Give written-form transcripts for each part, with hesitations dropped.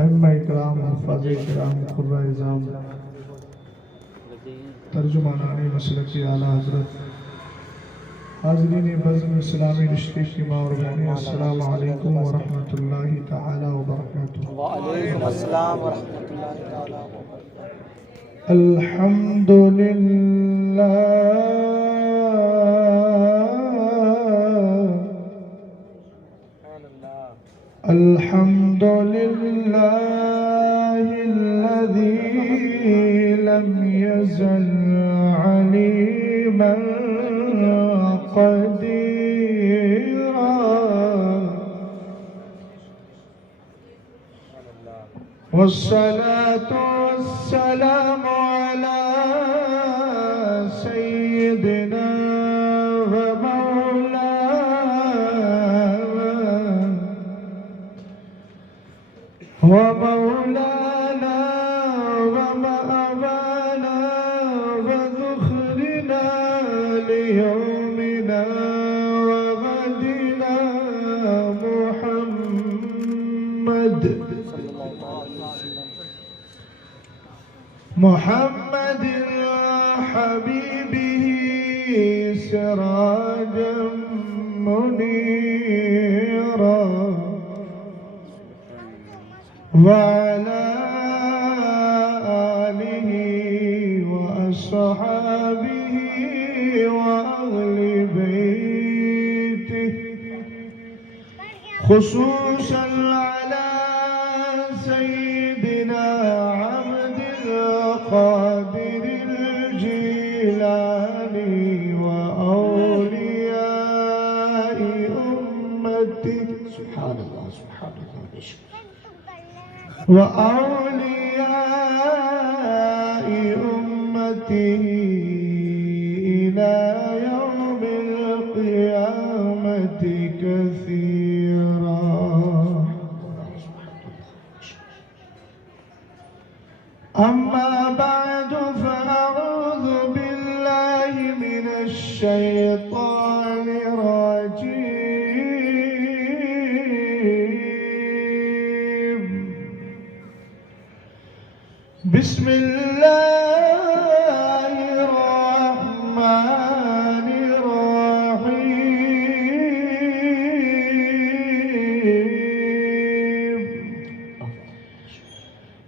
ائمہ اکرام، حفاظ اکرام، قرۂ اعظام، ترجمانان مسلک اعلیٰ حضرت، حاضرین بزم اسلامی رشتے کی ماں اور بہنیں، السلام علیکم ورحمۃ اللہ تعالی وبرکاتہ۔ وعلیکم السلام ورحمۃ اللہ تعالی وبرکاتہ۔ الحمدللہ الحمدللہ الذی لم یزل علیما قدیرا والصلاة والسلام على سيدنا ومولانا ومأوانا وذخرنا ليومنا وغدنا محمد حبيبه سراجا منيرا وعلى آله وأصحابه وأهل بيته خصوصا على سيدنا عبد القادر الجيلاني وأولياء أمته سبحان الله سبحان الله وأولياء أمته إلى يوم القيامة كثيرا أما بعد فأعوذ بالله من الشيطان الرجيم بسم الله الرحمن الرحيم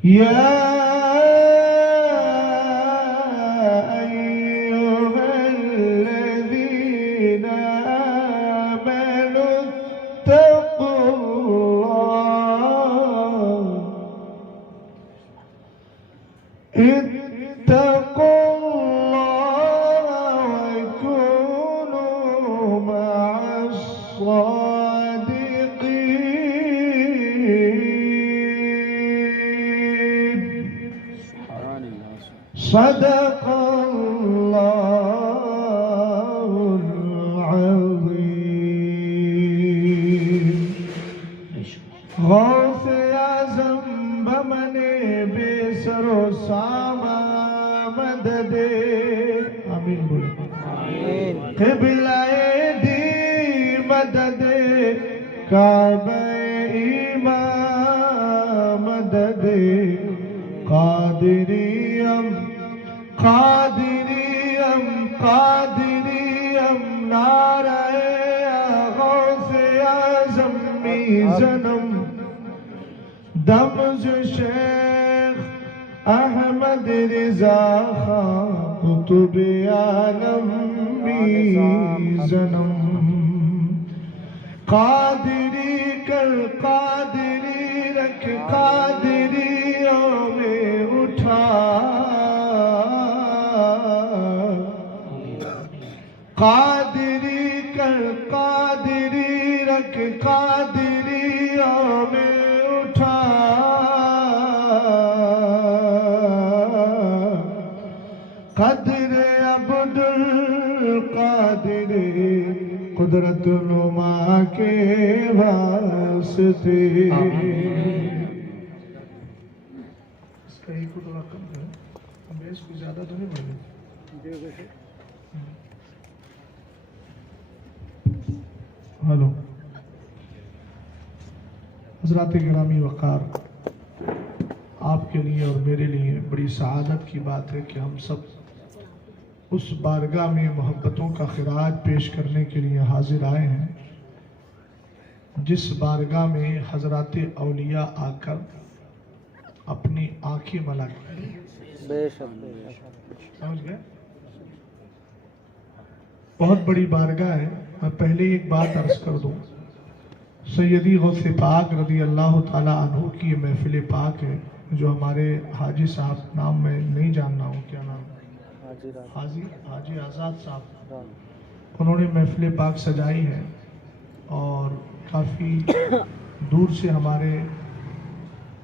يا أيها الذين آمنوا اتقوا الله وكونوا مع الصادقين صدق الله العظيم غوث اعظم بمن بسر و ساما مدد آمین بولے قبلہ دی مدد کعبہ ایمان مدد قادریم قادریم قادریم نعرہ غوث اعظم میزنم دمز شیخ احمد رضا خان قطب عالم میزنم قادری کر قادری رکھ قادریوں میں اٹھا قادری کر قادری رکھ قادریوں میں اٹھا قدر عبد القادر قدرت نما کے واسطے اس کا ایک تھوڑا کم ہے بیس کو زیادہ تو نہیں بڑھے ہلو حضرات گرامی وقار آپ کے لیے اور میرے لیے بڑی سعادت کی بات ہے کہ ہم سب اس بارگاہ میں محبتوں کا خراج پیش کرنے کے لیے حاضر آئے ہیں، جس بارگاہ میں حضرات اولیاء آ کر اپنی آنکھیں ملاتے ہیں۔ بے شک بے شک۔ سمجھ گئے؟ بہت بڑی بارگاہ ہے۔ میں پہلے ایک بات عرض کر دوں، سیدی غوث پاک رضی اللہ تعالی عنہ کی یہ محفل پاک ہے جو ہمارے حاجی صاحب، نام میں نہیں جاننا ہوں، کیا نام ہے؟ حاجی آزاد صاحب، انہوں نے محفل پاک سجائی ہے اور کافی دور سے ہمارے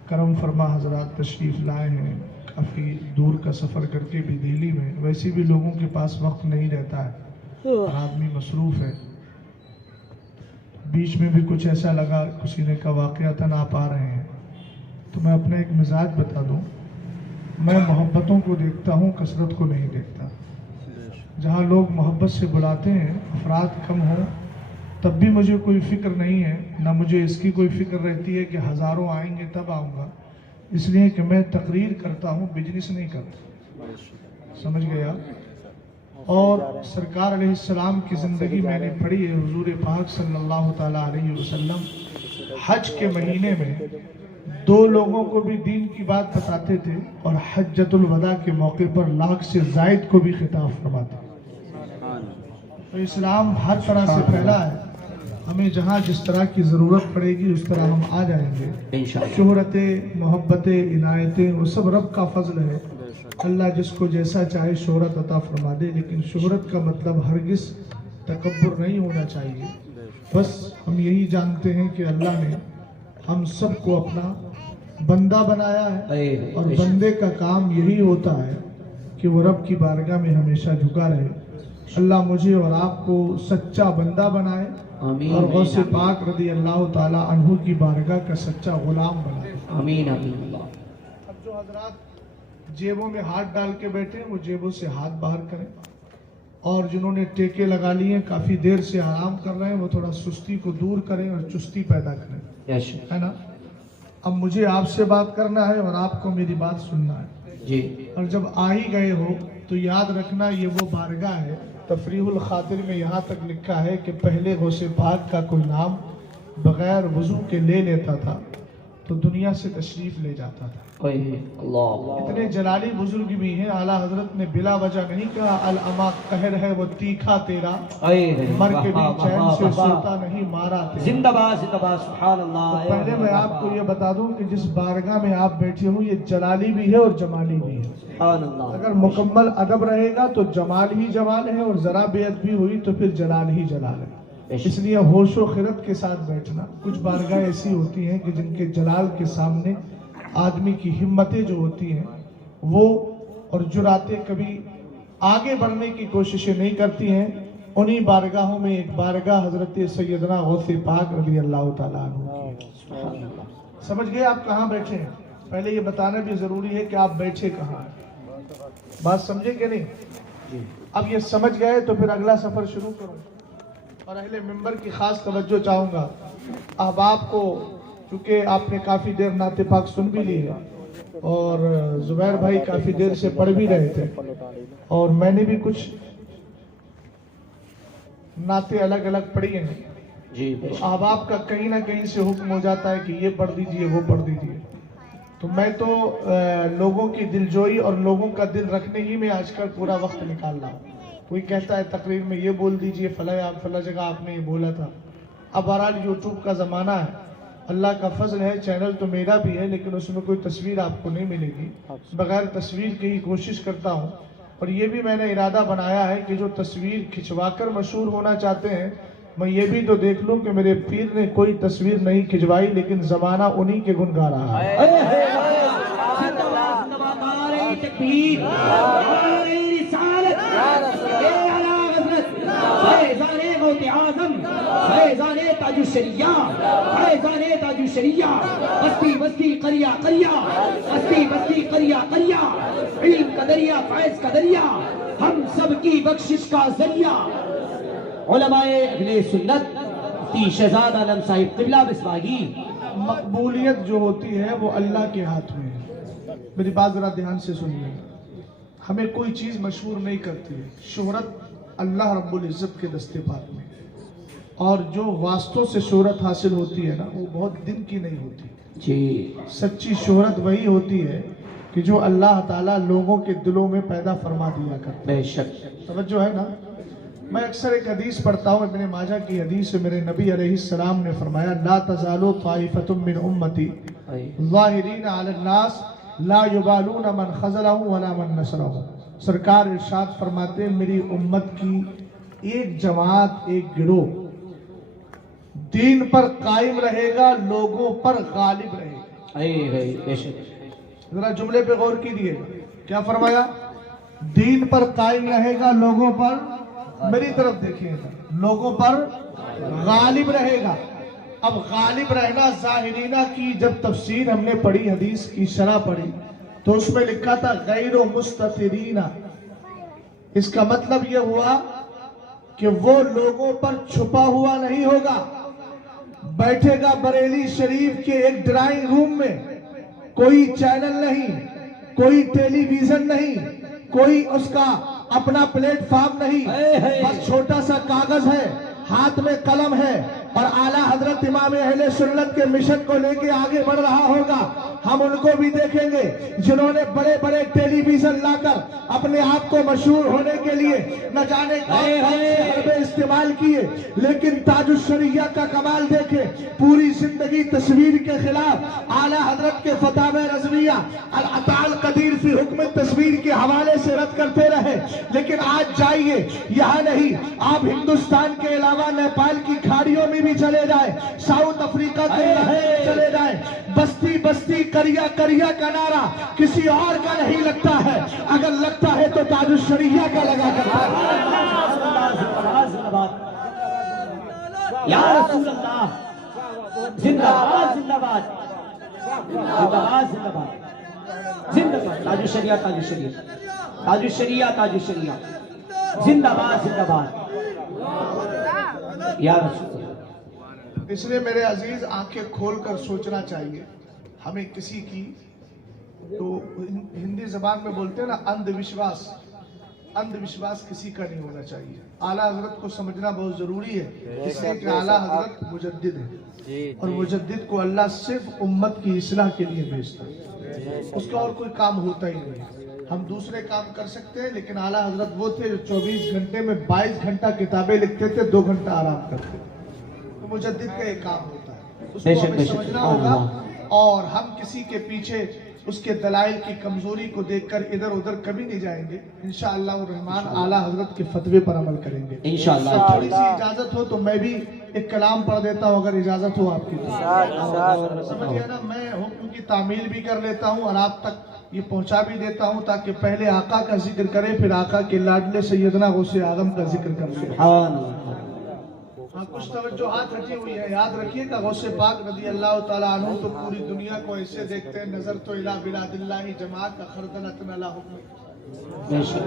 کرم فرما حضرات تشریف لائے ہیں، کافی دور کا سفر کر کے بھی دہلی میں۔ ویسے بھی لوگوں کے پاس وقت نہیں رہتا ہے اور آدمی مصروف ہے، بیچ میں بھی کچھ ایسا لگا کسی نے کا واقعاتاً آپ آ رہے ہیں تو میں اپنا ایک مزاج بتا دوں، میں محبتوں کو دیکھتا ہوں، کثرت کو نہیں دیکھتا۔ جہاں لوگ محبت سے بلاتے ہیں، افراد کم ہوں، تب بھی مجھے کوئی فکر نہیں ہے، نہ مجھے اس کی کوئی فکر رہتی ہے کہ ہزاروں آئیں گے تب آؤں گا، اس لیے کہ میں تقریر کرتا ہوں، بزنس نہیں کرتا۔ سمجھ گیا؟ اور سرکار علیہ السلام کی زندگی میں نے پڑھی ہے، حضور پاک صلی اللہ تعالیٰ علیہ وسلم حج کے مہینے میں دو لوگوں کو بھی دین کی بات بتاتے تھے اور حجۃ الوداع کے موقع پر لاکھ سے زائد کو بھی خطاب فرماتے تھے۔ تو اسلام ہر طرح سے پھیلا ہے، ہمیں جہاں جس طرح کی ضرورت پڑے گی اس طرح ہم آ جائیں گے۔ شہرتیں، محبتیں، عنایتیں وہ سب رب کا فضل ہے، اللہ جس کو جیسا چاہے شہرت عطا فرما دے، لیکن شہرت کا مطلب ہرگز تکبر نہیں ہونا چاہیے۔ بس ہم یہی جانتے ہیں کہ اللہ نے ہم سب کو اپنا بندہ بنایا ہے اور بندے کا کام یہی ہوتا ہے کہ وہ رب کی بارگاہ میں ہمیشہ جھکا رہے۔ اللہ مجھے اور آپ کو سچا بندہ بنائے اور غوث پاک رضی اللہ تعالی عنہ کی بارگاہ کا سچا غلام بنائے۔ آمین آمین۔ اب جو حضرات جیبوں میں ہاتھ ڈال کے بیٹھے ہیں وہ جیبوں سے ہاتھ باہر کریں، اور جنہوں نے ٹیکے لگا لیے ہیں، کافی دیر سے آرام کر رہے ہیں، وہ تھوڑا سستی کو دور کریں اور چستی پیدا کریں، ہے نا؟ اب مجھے آپ سے بات کرنا ہے اور آپ کو میری بات سننا ہے جی، اور جب آ ہی گئے ہو تو یاد رکھنا یہ وہ بارگاہ ہے۔ تفریح الخاطر میں یہاں تک لکھا ہے کہ پہلے غوث پاک کا کوئی نام بغیر وضو کے لے لیتا تھا تو دنیا سے تشریف لے جاتا تھا۔ اللہ، اتنے جلالی بزرگ بھی ہیں، اعلیٰ حضرت نے بلا وجہ نہیں کہا العما قہر ہے وہ تیکھا تیرا، مر کے بھی چین سے سوتا نہیں مارا تیرا۔ زندہ باد زندہ باد، سبحان اللہ۔ پہلے میں آپ کو یہ بتا دوں کہ جس بارگاہ میں آپ بیٹھے ہوں یہ جلالی بھی ہے اور جمالی بھی ہے۔ سبحان اللہ۔ اگر مکمل ادب رہے گا تو جمال ہی جمال ہے، اور ذرا بے ادبی ہوئی تو پھر جلال ہی جلال ہے۔ اس لیے ہوش و خرد کے ساتھ بیٹھنا۔ کچھ بارگاہ ایسی ہوتی ہیں کہ جن کے جلال کے سامنے آدمی کی ہمتیں جو ہوتی ہیں وہ اور جراتیں کبھی آگے بڑھنے کی کوششیں نہیں کرتی ہیں۔ انہی بارگاہوں میں ایک بارگاہ حضرت سیدنا غوث پاک رضی اللہ تعالیٰ عنہ کی۔ سمجھ گئے آپ کہاں بیٹھے ہیں؟ پہلے یہ بتانا بھی ضروری ہے کہ آپ بیٹھے کہاں ہیں۔ بات سمجھے کہ نہیں؟ اب یہ سمجھ گئے تو پھر اگلا سفر شروع کروں، اور اہل منبر کی خاص توجہ چاہوں گا۔ احباب کو چونکہ آپ نے کافی دیر نعت پاک سن بھی لی ہے اور زبیر بھائی کافی دیر سے پڑھ بھی رہے تھے، اور میں نے بھی کچھ نعتیں الگ الگ پڑھی ہیں، جی، تو احباب کا کہیں نہ کہیں سے حکم ہو جاتا ہے کہ یہ پڑھ دیجئے وہ پڑھ دیجئے۔ تو میں تو لوگوں کی دلجوئی اور لوگوں کا دل رکھنے ہی میں آج کل پورا وقت نکال رہا ہوں۔ کوئی کہتا ہے تقریر میں یہ بول دیجئے، فلاں جگہ آپ نے یہ بولا تھا۔ اب بہرحال یوٹیوب کا زمانہ ہے، اللہ کا فضل ہے، چینل تو میرا بھی ہے لیکن اس میں کوئی تصویر آپ کو نہیں ملے گی، بغیر تصویر کی ہی کوشش کرتا ہوں۔ اور یہ بھی میں نے ارادہ بنایا ہے کہ جو تصویر کھنچوا کر مشہور ہونا چاہتے ہیں، میں یہ بھی تو دیکھ لوں کہ میرے پیر نے کوئی تصویر نہیں کھنچوائی لیکن زمانہ انہی کے گن گا رہا ہے۔ تاج الشریعہ، بستی بستی قریہ قریہ، بستی بستی قریہ قریہ، علم کا دریا، فیض کا دریا، ہم سب کی بخشش کا ذریعہ۔ علماء اہل سنت مفتی شہزاد عالم صاحب قبلہ بسواگی۔ مقبولیت جو ہوتی ہے وہ اللہ کے ہاتھ میں ہے، मेरी बात जरा ध्यान से सुनिए, हमें कोई चीज मशहूर नहीं करती है, शोहरत अल्लाह रब्बुल इज्जत के दस्ते पाक में, और जो वास्तव से शोहरत हासिल होती है ना, वो बहुत दिन की नहीं होती। जी सच्ची शोहरत वही होती है कि जो अल्लाह ताला लोगों के दिलों में पैदा फरमा दिया करता है। बेशक। तवज्जो है ना। मैं अक्सर एक हदीस पढ़ता हूँ, इब्ने माजा की हदीस है, मेरे नबी अलैहिस्सलाम ने फरमाया, ला तज़ालु ताइफतुम मिन उम्मती ज़ाहिरीन अला नास ला युबालून मन खज़लहु वला मन नसरहु। सरकार इरशाद फरमाते, मेरी उम्मत की एक जमात, एक गिरोह दीन पर कायम रहेगा, लोगों पर गालिब रहेगा। बेशक। जरा जुमले पे गौर कीजिएगा, क्या फरमाया? दीन पर कायम रहेगा, लोगों पर, मेरी तरफ देखिएगा, लोगों पर गालिब रहेगा। अब गालिब रहना ज़ाहिरीना की जब तफसीर हमने पढ़ी, हदीस की शरह पढ़ी, तो उसमें लिखा था गैरो मुस्ततिरीना। इसका मतलब यह हुआ कि वो लोगों पर छुपा हुआ नहीं होगा। बैठेगा बरेली शरीफ के एक ड्राइंग रूम में, कोई चैनल नहीं, कोई टेलीविजन नहीं, कोई उसका अपना प्लेटफॉर्म नहीं, बस छोटा सा कागज है, हाथ में कलम है, और आला हजरत इमाम अहले सुन्नत के मिशन को लेके आगे बढ़ रहा होगा। हम उनको भी देखेंगे जिन्होंने बड़े बड़े टेलीविजन लाकर अपने आप को मशहूर होने के लिए न जाने हरबे इस्तेमाल किए, लेकिन ताजुश शरिया का कमाल देखे, पूरी जिंदगी तस्वीर के खिलाफ आला हजरत के फतावे रज़विया अल अताल कदीर फी हुक्म तस्वीर के हवाले से रद्द करते रहे। लेकिन आज जाइए, यहाँ नहीं, आप हिंदुस्तान के अलावा नेपाल की खाड़ियों में भी चले जाए, साउथ अफ्रीका के चले जाए, बस्ती बस्ती करिया करिया का नारा किसी और का नहीं लगता है, अगर लगता है तो ताजुश शरिया का लगा करता है। या रसूल अल्लाह, जिंदाबाद जिंदाबाद जिंदाबाद जिंदाबाद जिंदाबाद। ताजुश शरिया ताजुश शरिया ताजुश शरिया ताजुश शरिया, जिंदाबाद जिंदाबाद या रसूल। इसलिए मेरे अजीज, आंखें खोलकर सोचना चाहिए हमें किसी की, तो हिंदी जबान में बोलते हैं ना, अंधविश्वास, अंधविश्वास किसी का नहीं होना चाहिए। आला हजरत को समझना बहुत जरूरी है, इसलिए कि आला हजरत मुजद्दिद है, और मुजद्दिद को अल्लाह सिर्फ उम्मत की इस्लाह के लिए भेजता है, उसका और कोई काम होता ही नहीं। हम दूसरे काम कर सकते हैं, लेकिन आला हजरत वो थे जो 24 घंटे में 22 घंटा किताबें लिखते थे, 2 घंटा आराम करते थे। तो मुजद्दिद का एक काम होता है, उसको हमें समझना होगा, और हम किसी के पीछे उसके दलाइल की कमजोरी को देखकर इधर उधर कभी नहीं जाएंगे। इंशाअल्लाह रहमान आला हजरत के फतवे पर अमल करेंगे इंशाअल्लाह। थोड़ी सी इजाजत हो तो मैं भी एक कलाम पढ़ देता हूँ, अगर इजाजत हो आपकी तो। समझिए ना, मैं हुक्म की तामील भी कर लेता हूँ और आप तक ये पहुंचा भी देता हूँ, ताकि पहले आका का जिक्र करें, फिर आका के लाडले सैयदना गौसे आजम का जिक्र करें। हाँ, कुछ तवज्जोहात हटी हुई है, याद रखिएगा। गौसे पाक रज़ी अल्लाह ताला अन्हु तो पूरी दुनिया को ऐसे देखते हैं, नजर तो इला बिलादिल्लाही जमात का खरदनतन अला हुक्म।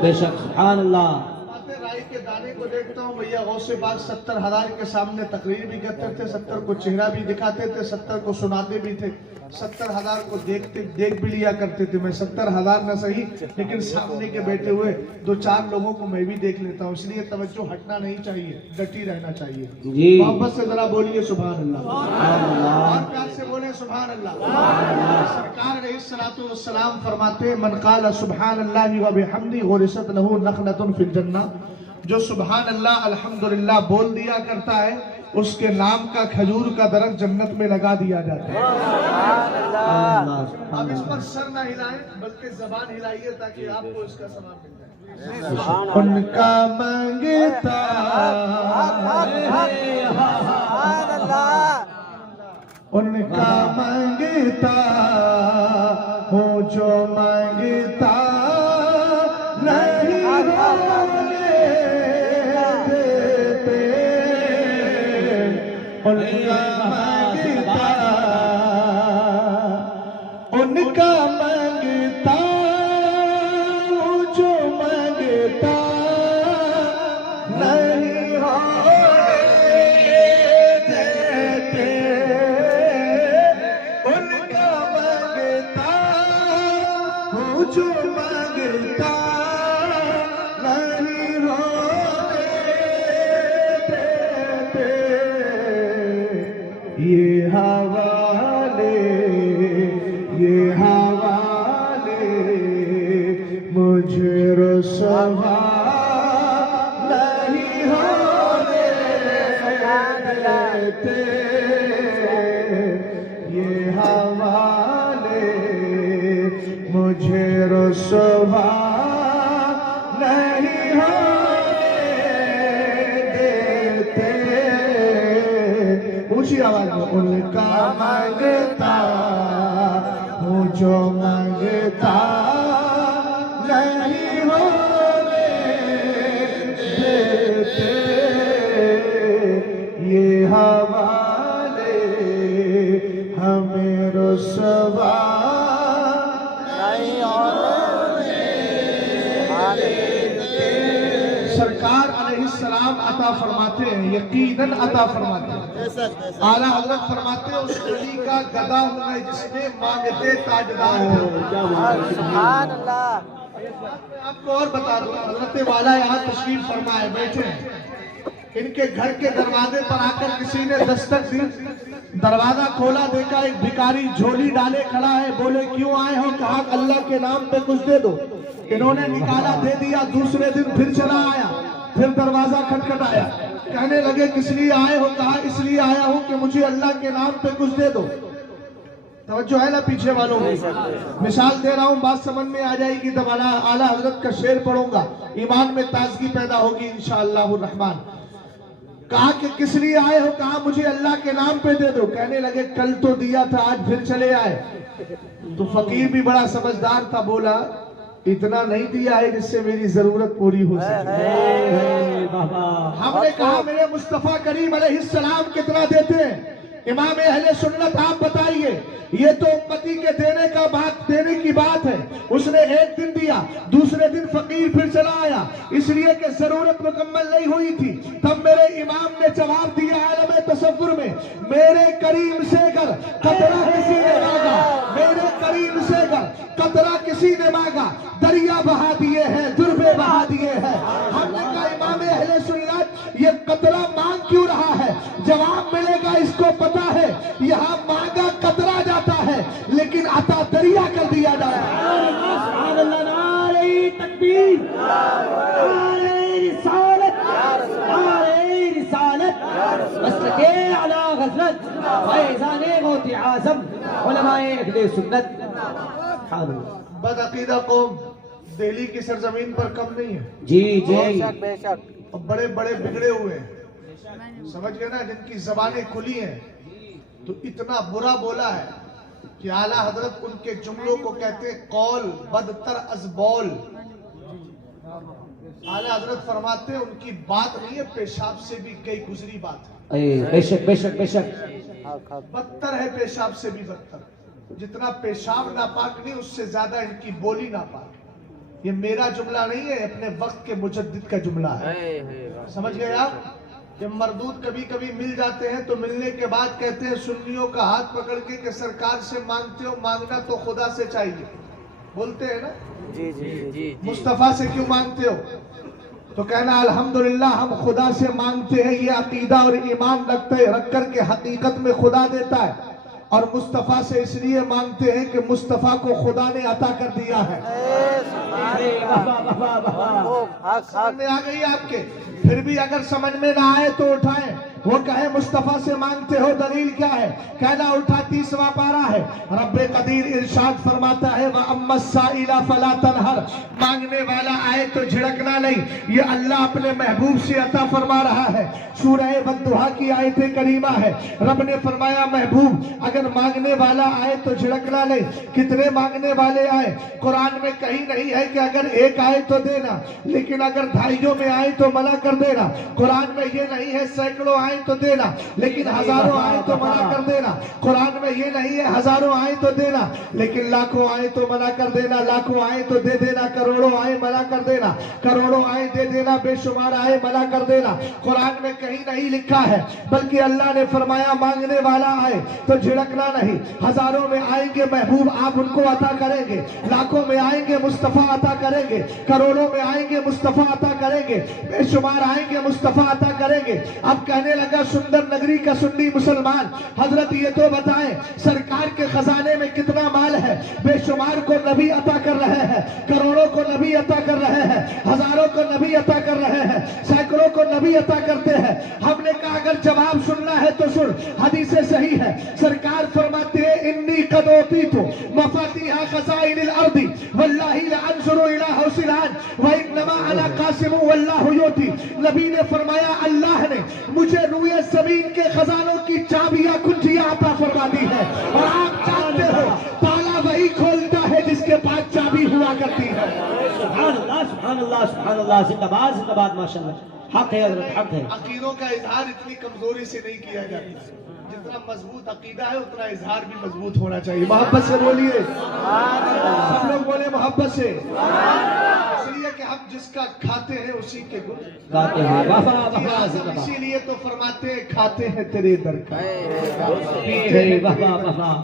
बेशक सुभान अल्लाह। राई के दाने को देखता हूँ, भैया गौसे पाक 70,000 के सामने तकरीर भी करते थे, 70 को चेहरा भी दिखाते थे, 70 को सुनाते भी थे, 70,000 को देख भी लिया करते थे। मैं 70,000 न सही, लेकिन सामने के बैठे हुए 2-4 लोगों को मैं भी देख लेता हूँ। इसलिए तवज्जो हटना नहीं चाहिए, डटी रहना चाहिए। मोहब्बत से जरा बोलिए सुभान अल्लाह, और प्यार से बोले सुभान अल्लाह। सरकार अलैहिस्सलातु वस्सलाम फरमाते, मन क़ाल सुभान अल्लाहि व बिहम्दी गुरिसत लहू नखलतुन फिल जन्नह। जो सुभान अल्लाह अल्हम्दुलिल्लाह बोल दिया करता है, उसके नाम का खजूर का दरख्त जन्नत में लगा दिया जाता है। अब इस पर सर ना हिलाएं, बल्कि जबान हिलाइए, ताकि आपको इसका सवाब मिल जाए। उनका मांगता उनका मांगता हो, जो मांगता नहीं उनका मांगता, उनका मांगता, जो मांगता नहीं होने देते। उनका मांगता جو مانگتا نہیں ہونے دیتے یہ حوالے ہمیں رسوا نہیں ہونے سرکار علیہ السلام عطا فرماتے ہیں، یقیناً عطا فرماتے ہیں۔ اعلیٰ حضرت فرماتے ہیں اس ولی کا گدا ہوں میں جس نے مانگتے تاجدار ہیں۔ سبحان اللہ۔ آپ کو اور بتا دوں، حضرت والا یہاں تشریف فرمائے بیٹھے ہیں، ان کے گھر کے دروازے پر آ کر کسی نے دستک دی، دروازہ کھولا، دیکھا ایک بھکاری جھولی ڈالے کھڑا ہے، بولے کیوں آئے ہو؟ کہا اللہ کے نام پہ کچھ دے دو۔ انہوں نے نکالا، دے دیا، دوسرے دن پھر چلا آیا، پھر دروازہ کھٹکھٹایا، کہنے لگے کس لیے آئے ہو؟ کہا اس لیے آیا ہوں کہ مجھے اللہ کے نام پہ کچھ دے دو۔ توجہ ہے نا پیچھے والوں میں؟ مثال دے رہا ہوں، بات سمجھ میں آ جائے گی تو اعلیٰ حضرت کا شعر پڑھوں گا، ایمان میں تازگی پیدا ہوگی انشاءاللہ الرحمن۔ کہا کہ کس لیے آئے ہو؟ کہا مجھے اللہ کے نام پہ دے دو۔ کہنے لگے کل تو دیا تھا، آج پھر چلے آئے۔ تو فقیر بھی بڑا سمجھدار تھا، بولا اتنا نہیں دیا ہے جس سے میری ضرورت پوری ہو سکے۔ ہم نے کہا میرے مصطفیٰ کریم علیہ السلام کتنا دیتے ہیں؟ امام اہل سنت آپ بتائیے، یہ تو امتی کے دینے کی بات ہے۔ اس نے ایک دن دیا، دوسرے دن فقیر پھر چلا آیا، اس لیے کہ ضرورت مکمل نہیں ہوئی تھی۔ تب میرے امام نے جواب دیا عالم تصور میں، میرے کریم سے اگر قطرہ کسی نے مانگا، میرے کریم سے اگر قطرہ کسی نے مانگا، دریا بہا دیے ہیں، دربے بہا دیے ہیں۔ ہم نے کہا امام اہل سنت یہ قطرہ مانگ کیوں رہا ہے؟ جواب ملے گا، اس کو پتا ہے یہاں مانگا قطرہ جاتا ہے لیکن عطا دریا کر دیا جاتا ہے۔ سبحان اللہ، نعرہ تکبیر، نعرہ رسالت، نعرہ رسالت، مسلک اعلیٰ حضرت فیضان غوث اعظم علماء اہل سنت۔ بدعقیدہ قوم دہلی کی سرزمین پر کم نہیں ہے، جی بے جی، شک بے شک۔ اور بڑے بڑے بگڑے ہوئے ہیں، سمجھ گئے نا، جن کی زبانیں کھلی ہیں۔ تو اتنا برا بولا ہے کہ اعلیٰ حضرت ان کے جملوں کو کہتے ہیں قول بدتر از بول۔ اعلیٰ حضرت فرماتے ہیں ان کی بات نہیں ہے، پیشاب سے بھی کئی گزری بات ہے۔ بے شک بے شک بے شک، بدتر ہے پیشاب سے بھی بدتر۔ جتنا پیشاب ناپاک نہیں، اس سے زیادہ ان کی بولی ناپاک۔ یہ میرا جملہ نہیں ہے، اپنے وقت کے مجدد کا جملہ ہے۔ سمجھ گئے آپ؟ جب مردود کبھی کبھی مل جاتے ہیں تو ملنے کے بعد کہتے ہیں سنیوں کا ہاتھ پکڑ کے کہ سرکار سے مانگتے ہو، مانگنا تو خدا سے چاہیے، بولتے ہیں نا، جی جی جی۔ مصطفیٰ سے کیوں مانگتے ہو؟ تو کہنا الحمدللہ ہم خدا سے مانگتے ہیں، یہ عقیدہ اور ایمان رکھ کر کے حقیقت میں خدا دیتا ہے، اور مصطفیٰ سے اس لیے مانگتے ہیں کہ مصطفیٰ کو خدا نے عطا کر دیا ہے۔ سمجھ میں آ گئی آپ کے؟ پھر بھی اگر سمجھ میں نہ آئے تو اٹھائیں، وہ کہے مصطفیٰ سے مانگتے ہو، دلیل کیا ہے؟ کہنا اٹھا 30واں پارہ ہے، رب قدیر ارشاد فرماتا ہے وَأَمَّا السَّائِلَ فَلَا تَنْهَرْ، مانگنے والا آئے تو جھڑکنا نہیں۔ یہ اللہ اپنے محبوب سے عطا فرما رہا ہے۔ سورہ والضحیٰ کی آیت کریمہ ہے، رب نے فرمایا محبوب اگر مانگنے والا آئے تو جھڑکنا نہیں۔ کتنے مانگنے والے آئے؟ قرآن میں کہیں نہیں ہے کہ اگر ایک آئے تو دینا، لیکن اگر ڈھائیوں میں آئے تو منع کر دینا۔ قرآن میں یہ نہیں ہے سینکڑوں آئے تو دینا، لیکن ہزاروں آئے تو منع کر دینا۔ قرآن میں یہ نہیں ہے ہزاروں آئے تو دینا، لیکن لاکھوں آئے تو منع کر دینا، لاکھوں آئے تو دے دینا، کروڑوں آئے منع کر دینا، کروڑوں آئے دے دینا، بے شمار آئے منع کر دینا۔ قرآن میں کہیں نہیں لکھا ہے، بلکہ اللہ نے فرمایا مانگنے والا آئے تو جھڑکنا نہیں۔ ہزاروں میں آئیں گے محبوب آپ ان کو عطا کریں گے، لاکھوں میں آئیں گے مصطفیٰ عطا کریں گے، کروڑوں میں آئیں گے مصطفیٰ عطا کریں گے، بے شمار آئیں گے مصطفیٰ عطا کریں گے۔ اب کہنے لگا سندر نگری کا سنی مسلمان، حضرت یہ تو بتائیں سرکار کے خزانے میں کتنا مال ہے؟ بے شمار کو نبی عطا کر رہے ہیں، کروڑوں کو نبی عطا کر رہے ہیں، ہزاروں کو نبی عطا کر رہے ہیں، سینکڑوں کو نبی عطا کرتے ہیں۔ ہم نے کہا اگر جواب سننا ہے تو سن، حدیث صحیح ہے، سرکار فرماتے ہیں انی قد اوتیت مفاتیح خزائن الارض واللہ لانظر الی حسنان وانما انا قاسم واللہ یؤتی۔ نبی نے فرمایا اللہ نے مجھے روئے زمین کے خزانوں کی چابیاں کنجیاں عطا فرما دی ہے، اور آپ جانتے ہو تالا وہی کھول سبحان اللہ زندہ باد ماشاءاللہ. حق ہے حضرت, حق ہے. عقیدوں کا اظہار اتنی کمزوری سے نہیں کیا جاتا. جتنا مضبوط عقیدہ ہے اتنا اظہار بھی مضبوط ہونا چاہیے. محبت سے بولیے, سب لوگ بولے محبت سے. اس لیے کہ ہم جس کا کھاتے ہیں اسی کے گن گاتے ہیں. واہ واہ واہ واہ زندہ باد. اسی لیے تو فرماتے ہیں کھاتے ہیں تیرے در کا. واہ واہ واہ واہ.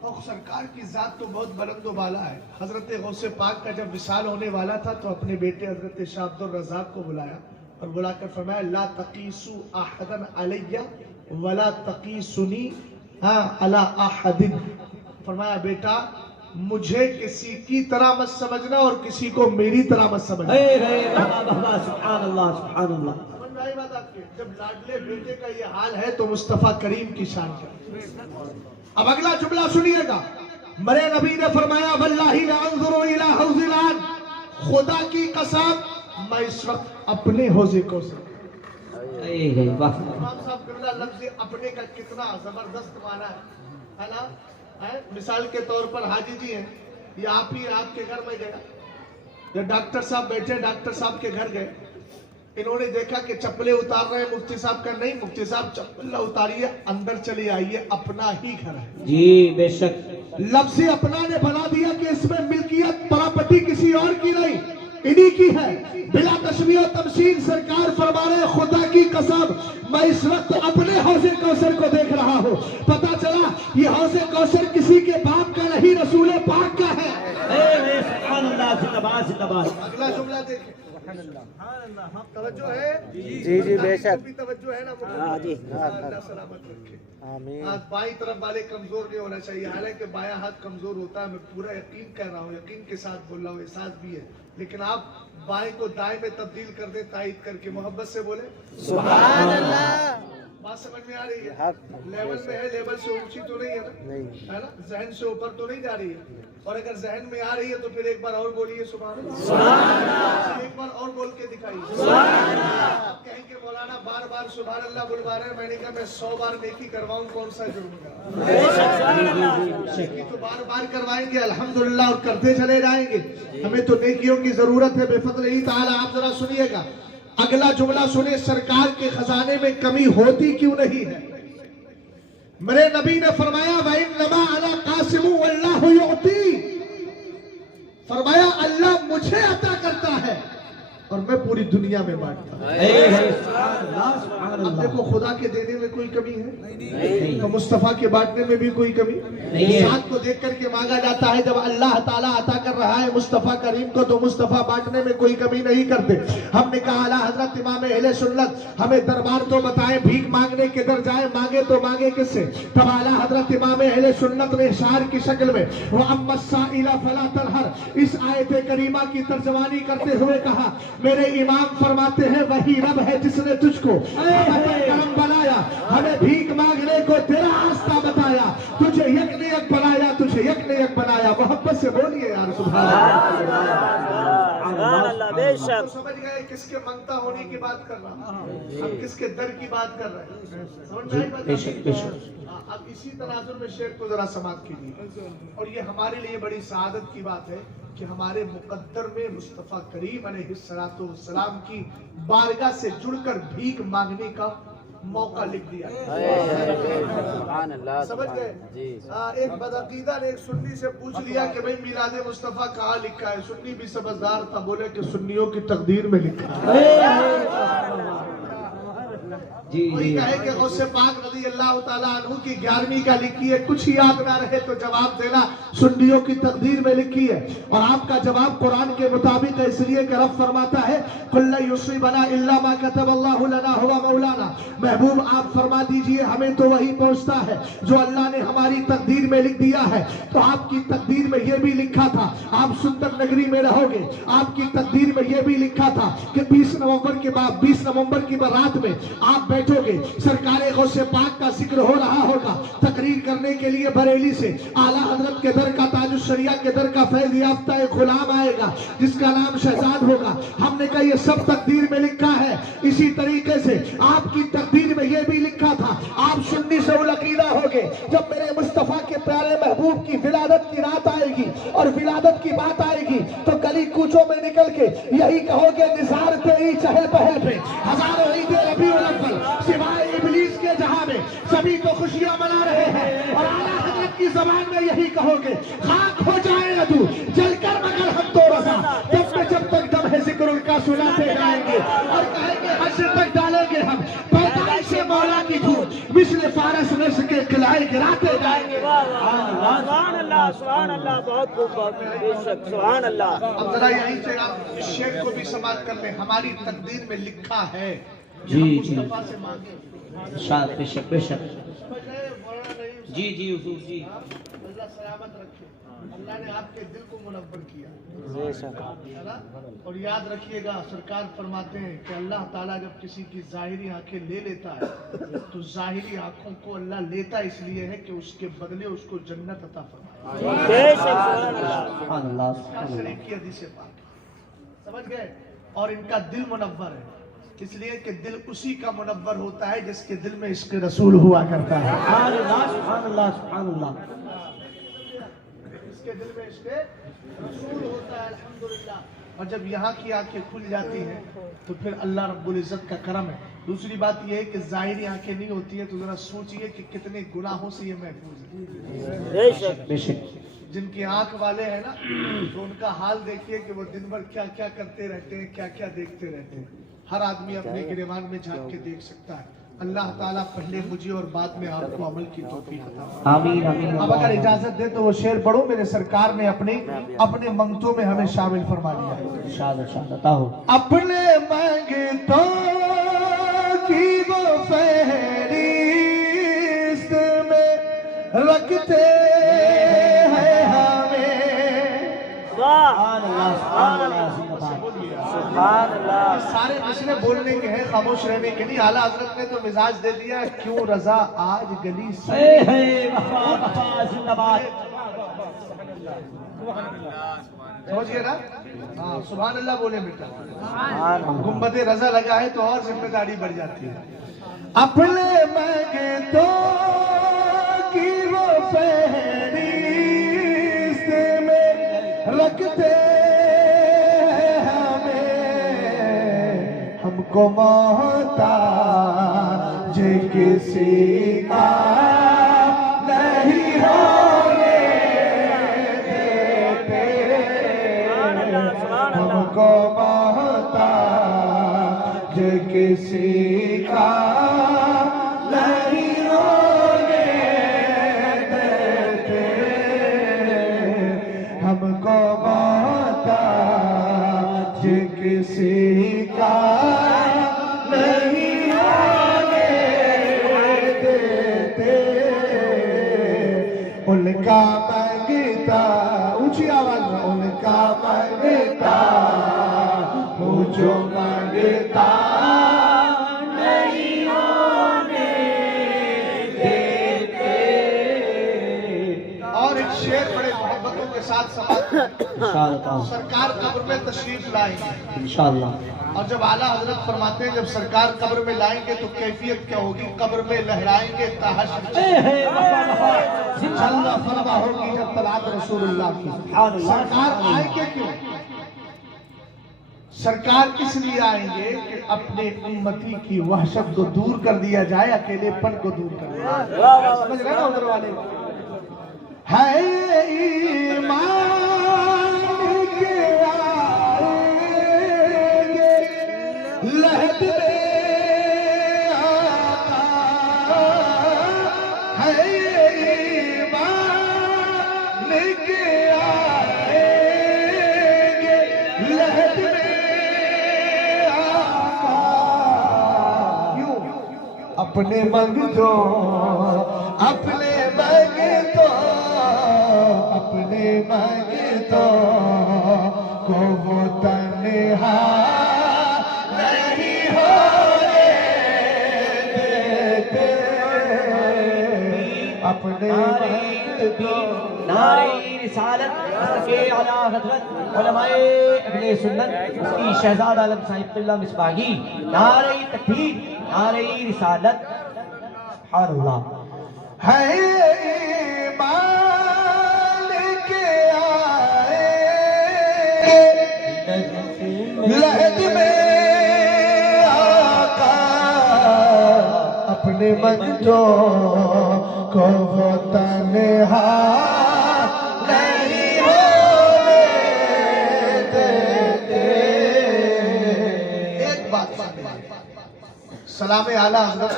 اور سرکار کی ذات تو بہت بلند و بالا ہے. حضرت غوث پاک کا جب وصال ہونے والا تھا تو اپنے بیٹے حضرت شاہ عبد الرزاق کو بلایا اور بلا کر فرمایا لا تقیسوا احدا علی ولا تقیسنی علی احد. فرمایا بیٹا مجھے کسی کی طرح مت سمجھنا اور کسی کو میری طرح مت سمجھنا. سبحان اللہ سبحان اللہ. سمجھ میں آئی بات آپ کی؟ جب لاڈلے بیٹے کا یہ حال ہے تو مصطفیٰ کریم کی شان کیا. اب اگلا جملہ سنیے گا. مرے نبی نے فرمایا واللہ لانظر الی حوض الان, خدا کی قسم میں اس وقت اپنے حوض کوثر. امام صاحب قبلہ لفظ اپنے کا کتنا زبردست معنی ہے نا. مثال کے طور پر حاجی جی ہیں, یہ آپ ہی آپ کے گھر میں گیا, جب ڈاکٹر صاحب بیٹھے ڈاکٹر صاحب کے گھر گئے, انہوں نے دیکھا کہ چپلیں اتار رہے ہیں. مفتی صاحب کا نہیں, مفتی صاحب چپل نہ اتاریے, اندر چلی آئیے, اپنا ہی گھر ہے. جی بے شک. لفظ اپنا نے بنا دیا کہ اس میں ملکیت پراپرٹی کسی اور کی نہیں, انہی کی ہے. بلا تشبیہ و تمثیل سرکار فرما رہے خدا کی قسم میں اس وقت اپنے حوض کوثر کو دیکھ رہا ہوں. پتا چلا یہ حوض کوثر کسی کے باپ کا نہیں, رسول پاک کا ہے. سبحان اللہ زندہ باد زندہ باد. اگلا جملہ دیکھیں. توجہ ہے جی جی بے شک. توجہ ہے نا. ہاں جی. اللہ سلامت رکھے. آمین. ہاتھ بائیں طرف والے کمزور نہیں ہونا چاہیے. حالانکہ بایاں ہاتھ کمزور ہوتا ہے, میں پورا یقین کہہ رہا ہوں, یقین کے ساتھ بول رہا ہوں, احساس بھی ہے. لیکن آپ بائیں کو دائیں میں تبدیل کر دیں, تائید کر کے محبت سے بولے سبحان اللہ. بات سمجھ میں آ رہی ہے؟ حق. لیول میں ہے, لیول سے اونچی تو نہیں ہے نا, نہیں. ہے نا, ذہن سے اوپر تو نہیں جا رہی ہے. اور اگر ذہن میں آ رہی ہے تو پھر ایک بار اور بولیے سبحان اللہ. ایک بار اور بول کے دکھائیے. آپ کہیں کہ مولانا بار بار سبحان اللہ بلوا رہے ہیں, میں نے کہا میں 100 بار نیکی کرواؤں, کون سا جرم ہے؟ نیکی تو بار بار کروائیں گے الحمدللہ, اور کرتے چلے جائیں گے. ہمیں تو نیکیوں کی ضرورت ہے بے فضل تعالی. آپ ذرا سنیے گا اگلا جملہ سنیں. سرکار کے خزانے میں کمی ہوتی کیوں نہیں ہے؟ میرے نبی نے فرمایا وَإِنَّمَا أَنَا قَاسِمٌ وَاللَّهُ يُعْطِي. فرمایا اللہ مجھے عطا کرتا ہے اور میں پوری دنیا میں بانٹتا ہوں. اب دیکھو خدا کے دینے میں کوئی کمی ہے تو مصطفیٰ کے بانٹنے میں بھی کوئی کمی نہیں. ساتھ کو دیکھ کر کے مانگا جاتا ہے. جب اللہ تعالیٰ عطا کر رہا ہے مصطفیٰ کریم کو تو مصطفیٰ بانٹنے میں کوئی کمی نہیں کرتے. ہم نے کہا اعلیٰ حضرت امام اہل سنت ہمیں دربار تو بتائیں, بھیک مانگنے کدھر جائیں, مانگے تو مانگے کس سے؟ تب اعلیٰ حضرت امام اہل سنت نے اشعار کی شکل میں وَأَمَّا السَّائِلَ فَلَا تَنْهَرْ اس آیت کریمہ کی ترجمانی کرتے ہوئے کہا میرے امام فرماتے ہیں وہی رب ہے جس نے تجھ کو کرم بنایا, ہمیں بھیک مانگنے کو تیرا راستہ بتایا, تجھے یک نے یک بنایا, تجھے یک نے یک بنایا. محبت سے بولیے یار سبحان اللہ. بے شک سمجھ گئے کس کے منگتا ہونے کی بات کر رہا ہوں, ہم کس کے در کی بات کر رہے ہیں. سمجھ گئے؟ اب اسی تناظر میں شیخ کو ذرا سماعت کیجیے. اور یہ ہمارے لیے بڑی سعادت کی بات ہے کہ ہمارے مقدر میں مصطفیٰ کریم علیہ السلام کی بارگاہ سے جڑ کر بھیک مانگنے کا موقع لکھ دیا. سمجھ گئے؟ ایک بدعقیدہ نے ایک سنی سے پوچھ لیا کہ بھئی میلاد مصطفیٰ کہاں لکھا ہے؟ سنی بھی سمجھدار تھا, بولے کہ سنیوں کی تقدیر میں لکھا ہے. کوئی کہے کہ غوث پاک رضی اللہ تعالیٰ عنہ کی 11ویں کا لکھی ہے, کچھ یاد نہ رہے تو جواب دینا سنیوں کی تقدیر میں لکھی ہے. اور آپ کا جواب قرآن کے مطابق ہے, اس لیے کہ رب فرماتا ہے قُلْ لَن يُصِيبَنَا إِلَّا مَا كَتَبَ اللَّهُ لَنَا هُوَ مَوْلَانَا. محبوب آپ فرما دیجئے ہمیں تو وہی پہنچتا ہے جو اللہ نے ہماری تقدیر میں لکھ دیا ہے. تو آپ کی تقدیر میں یہ بھی لکھا تھا آپ سندر نگری میں رہو گے. آپ کی تقدیر میں یہ بھی لکھا تھا کہ 20 نومبر کی برات میں آپ بیٹھو گے, سرکار غوث پاک کا ذکر ہو رہا ہوگا, تقریر کرنے کے لیے بریلی سے اعلیٰ حضرت کے در کا تاج الشریعہ کے در کا فیض یافتہ ایک غلام آئے گا جس کا نام شہزاد ہوگا. ہم نے کہا یہ سب تقدیر میں لکھا ہے. اسی طریقے سے آپ کی تقدیر میں یہ بھی لکھا تھا آپ سنی سے العقیدہ ہوگے. جب میرے مصطفیٰ کے پیارے محبوب کی ولادت کی رات آئے گی اور ولادت کی بات آئے گی تو گلی کوچوں میں نکل کے یہی کہو گے نثار تیری چہل پہل پہ ہزاروں عید ربیع الاول سوائے ابلیس کے جہاں میں سبھی تو خوشیاں منا رہے ہیں اور اعلیٰ حضرت کی زبان میں یہی کہو گے خاک ہو جائے نہ تو جل کر مگر ہم تو رضا تب میں جب تک دم ہے ذکر ان کا سناتے جائیں گے اور کہیں گے حشر تک ڈالیں گے ہم پیدائش مولا کی دھوم مثل فارس نسل کے قلعے گراتے جائیں گے سبحان اللہ سبحان اللہ بہت خوب بہت بے شک سبحان اللہ اب ذرا یہیں سے آپ اس شعر کو بھی سماعت کر لیں ہماری تقدیر میں لکھا ہے جی ہم جی مصطفیٰ سے مانگیں شاد بے شک بے شک جی جی جی حضور جی اللہ سلامت رکھے اللہ نے آپ کے دل کو منور کیا بے شک ہے نا؟ اور یاد رکھیے گا سرکار فرماتے ہیں کہ اللہ تعالیٰ جب کسی کی ظاہری آنکھیں لے لیتا ہے تو ظاہری آنکھوں کو اللہ لیتا اس لیے ہے کہ اس کے بدلے اس کو جنت عطا فرمائے بے شک سبحان اللہ سبحان اللہ سبحان اللہ شریف کی حدیث پاک سمجھ گئے اور ان کا دل منور ہے اس لیے کہ دل اسی کا منور ہوتا ہے جس کے دل میں عشق رسول ہوا کرتا ہے سبحان اللہ سبحان اللہ سبحان اللہ اس کے دل میں عشق رسول ہوتا ہے الحمدللہ اور جب یہاں کی آنکھیں کھل جاتی ہیں تو پھر اللہ رب العزت کا کرم ہے دوسری بات یہ ہے کہ ظاہری آنکھیں نہیں ہوتی ہیں تو ذرا سوچئے کہ کتنے گناہوں سے یہ محفوظ ہے بے شک بے شک جن کی آنکھ والے ہیں نا تو ان کا حال دیکھیے کہ وہ دن بھر کیا کیا کرتے رہتے ہیں کیا کیا دیکھتے رہتے ہیں ہر آدمی اپنے گریبان میں جھانک کے دیکھ سکتا ہے اللہ تعالیٰ پہلے مجھے اور بعد میں آپ کو عمل کی توفیق عطا فرمائے آمین آمین اب اگر اجازت دے تو وہ شعر پڑھو میرے سرکار نے اپنے منگتوں میں ہمیں شامل فرما لیا ہے ارشاد ارشاد عطا ہو اپنے منگتوں کی وہ فہرست میں رکھتے ہیں ہمیں واہ سبحان اللہ سبحان اللہ سبحان اللہ سارے مسئلے بولنے کے ہیں خاموش رہنے کے نہیں اعلیٰ حضرت نے تو مزاج دے دیا ہے کیوں رضا آج گلی سے اے ہے وفا وفا زندہ باد سمجھ گئے نا ہاں سبحان اللہ بولے بیٹا سبحان اللہ گنبد رضا لگا ہے تو اور ذمہ داری بڑھ جاتی ہے اپنے منگتوں کی وہ فہرست میں رکھتے ہیں ہمیں ہم کو محتاج کسی کا نہیں ہونے دیتے ہم کو محتاج کسی کا نہیں ہونے دیتے ہم کو محتاج کسی کا نہیں ہونے دیتے ان کا منگتا اونچی آواز میں ان کا منگتا مجھو منگتا نہیں ہونے دیتے اور ایک شعر بڑے محبتوں کے ساتھ سماعت ارشاد عطا ہو سرکار قبر میں تشریف لائیں گے انشاءاللہ اور جب اعلیٰ حضرت فرماتے ہیں جب سرکار قبر میں لائیں گے تو کیفیت کیا ہوگی قبر میں لہرائیں گے تحشر اے ہے وفا وفا انشاءاللہ فرما ہوگی جب طلعت رسول اللہ کی سبحان اللہ سرکار آئیں گے کیوں سرکار اس لیے آئیں گے کہ اپنے امتی کی وحشت کو دور کر دیا جائے اکیلے پن کو دور کر دیا جائے سمجھ رہے نا ادھر والے ہے ایمان کے آئیں گے لہد میں آقا ہے ایمان کے آئیں گے لہد میں آقا کیوں اپنے منگتوں اپنے منگتوں اپنے منگتوں کو وہ تنہا نہیں ہونے دیتے اپنے منگتوں نعرہ رسالت مصطفی اعلیٰ حضرت علماء اہل سنت مفتی شہزاد عالم صاحب اللہ مصباحی نعرہ تکبیر نعرہ رسالت سبحان اللہ ہے ایمان کے آئیں اپنے منتوں کو وہ تنہا نہیں ہونے دیتے. ایک بات سلام اعلیٰ حضرت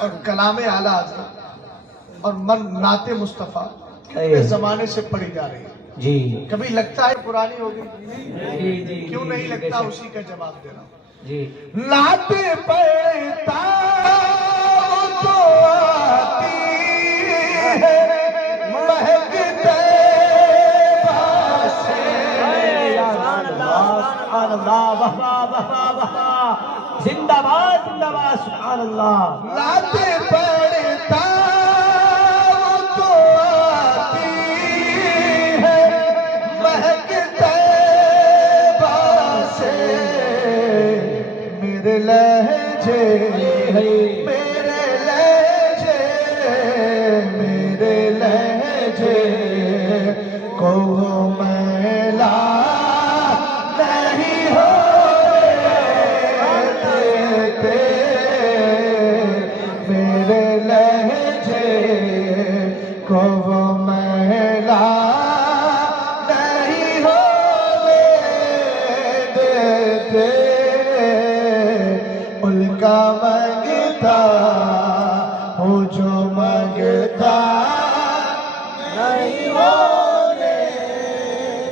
اور کلام اعلیٰ حضرت اور نعت مصطفیٰ کتنے زمانے سے پڑھی جا رہی ہے. جی کبھی لگتا ہے پرانی ہوگی؟ جی کیوں نہیں لگتا؟ اسی کا جواب دے رہا ہوں. جی نعت پڑھتا تو آتی ہے مہکتے پاسے. سبحان اللہ واہ واہ واہ واہ زندہ باد سبحان اللہ. نعت پڑھتا تو آتی ہے مہکتے پاسے. میرے لہجے میرے لہجے میرے لہجے کو میلا نہیں ہونے دیتے. میرے لہجے کو میلا نہیں ہونے دیتے. ان کا منگتا ہوں جو منگتا نہیں ہونے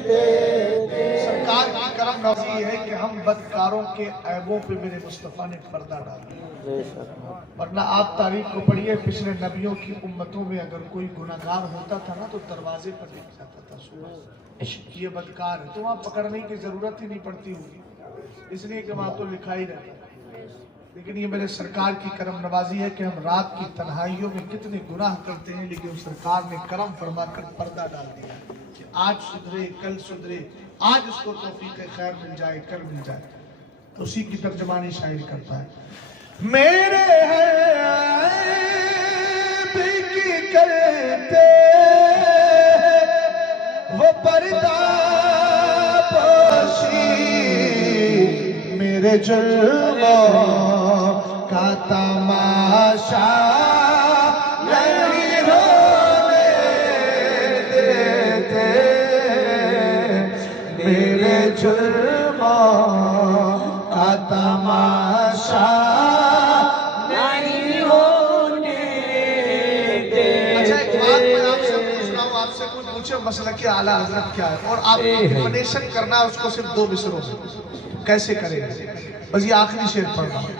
دیتے. سرکار کی کرم نوازی ہے کہ ہم بدکاروں کے عیبوں پہ میرے مصطفیٰ نے پردہ ڈالا. ورنہ آپ تاریخ کو پڑھیے، پچھلے نبیوں کی امتوں میں اگر کوئی گناہگار ہوتا تھا نا تو دروازے پر لکھ جاتا تھا یہ بدکار ہے. تو وہاں پکڑنے کی ضرورت ہی نہیں پڑتی ہوگی، اس لیے کہ وہاں تو لکھا ہی رہتا. لیکن یہ میرے سرکار کی کرم نوازی ہے کہ ہم رات کی تنہائیوں میں کتنے گناہ کرتے ہیں، لیکن سرکار نے کرم فرما کر پردہ ڈال دیا کہ آج سدھرے کل سدھرے، آج اس کو توفیق خیر مل جائے کل مل جائے. تو اسی کی ترجمانی شاعر کرتا ہے. میرے عیب کی کرتے وہ پردہ پوشی، میرے جرموں کا تماشا نہیں ہونے دیتے. میرے جرموں کا تماشا نہیں ہونے دیتے. اچھا ایک بات میں آپ سے پوچھ رہا ہوں، آپ سے کچھ پوچھے مسلک اعلیٰ حضرت کیا ہے، اور آپ ایکسپلینیشن کرنا ہے اس کو صرف 2 مصروں میں. کیسے کریں گے؟ بس یہ آخری شعر پڑھ رہا ہوں.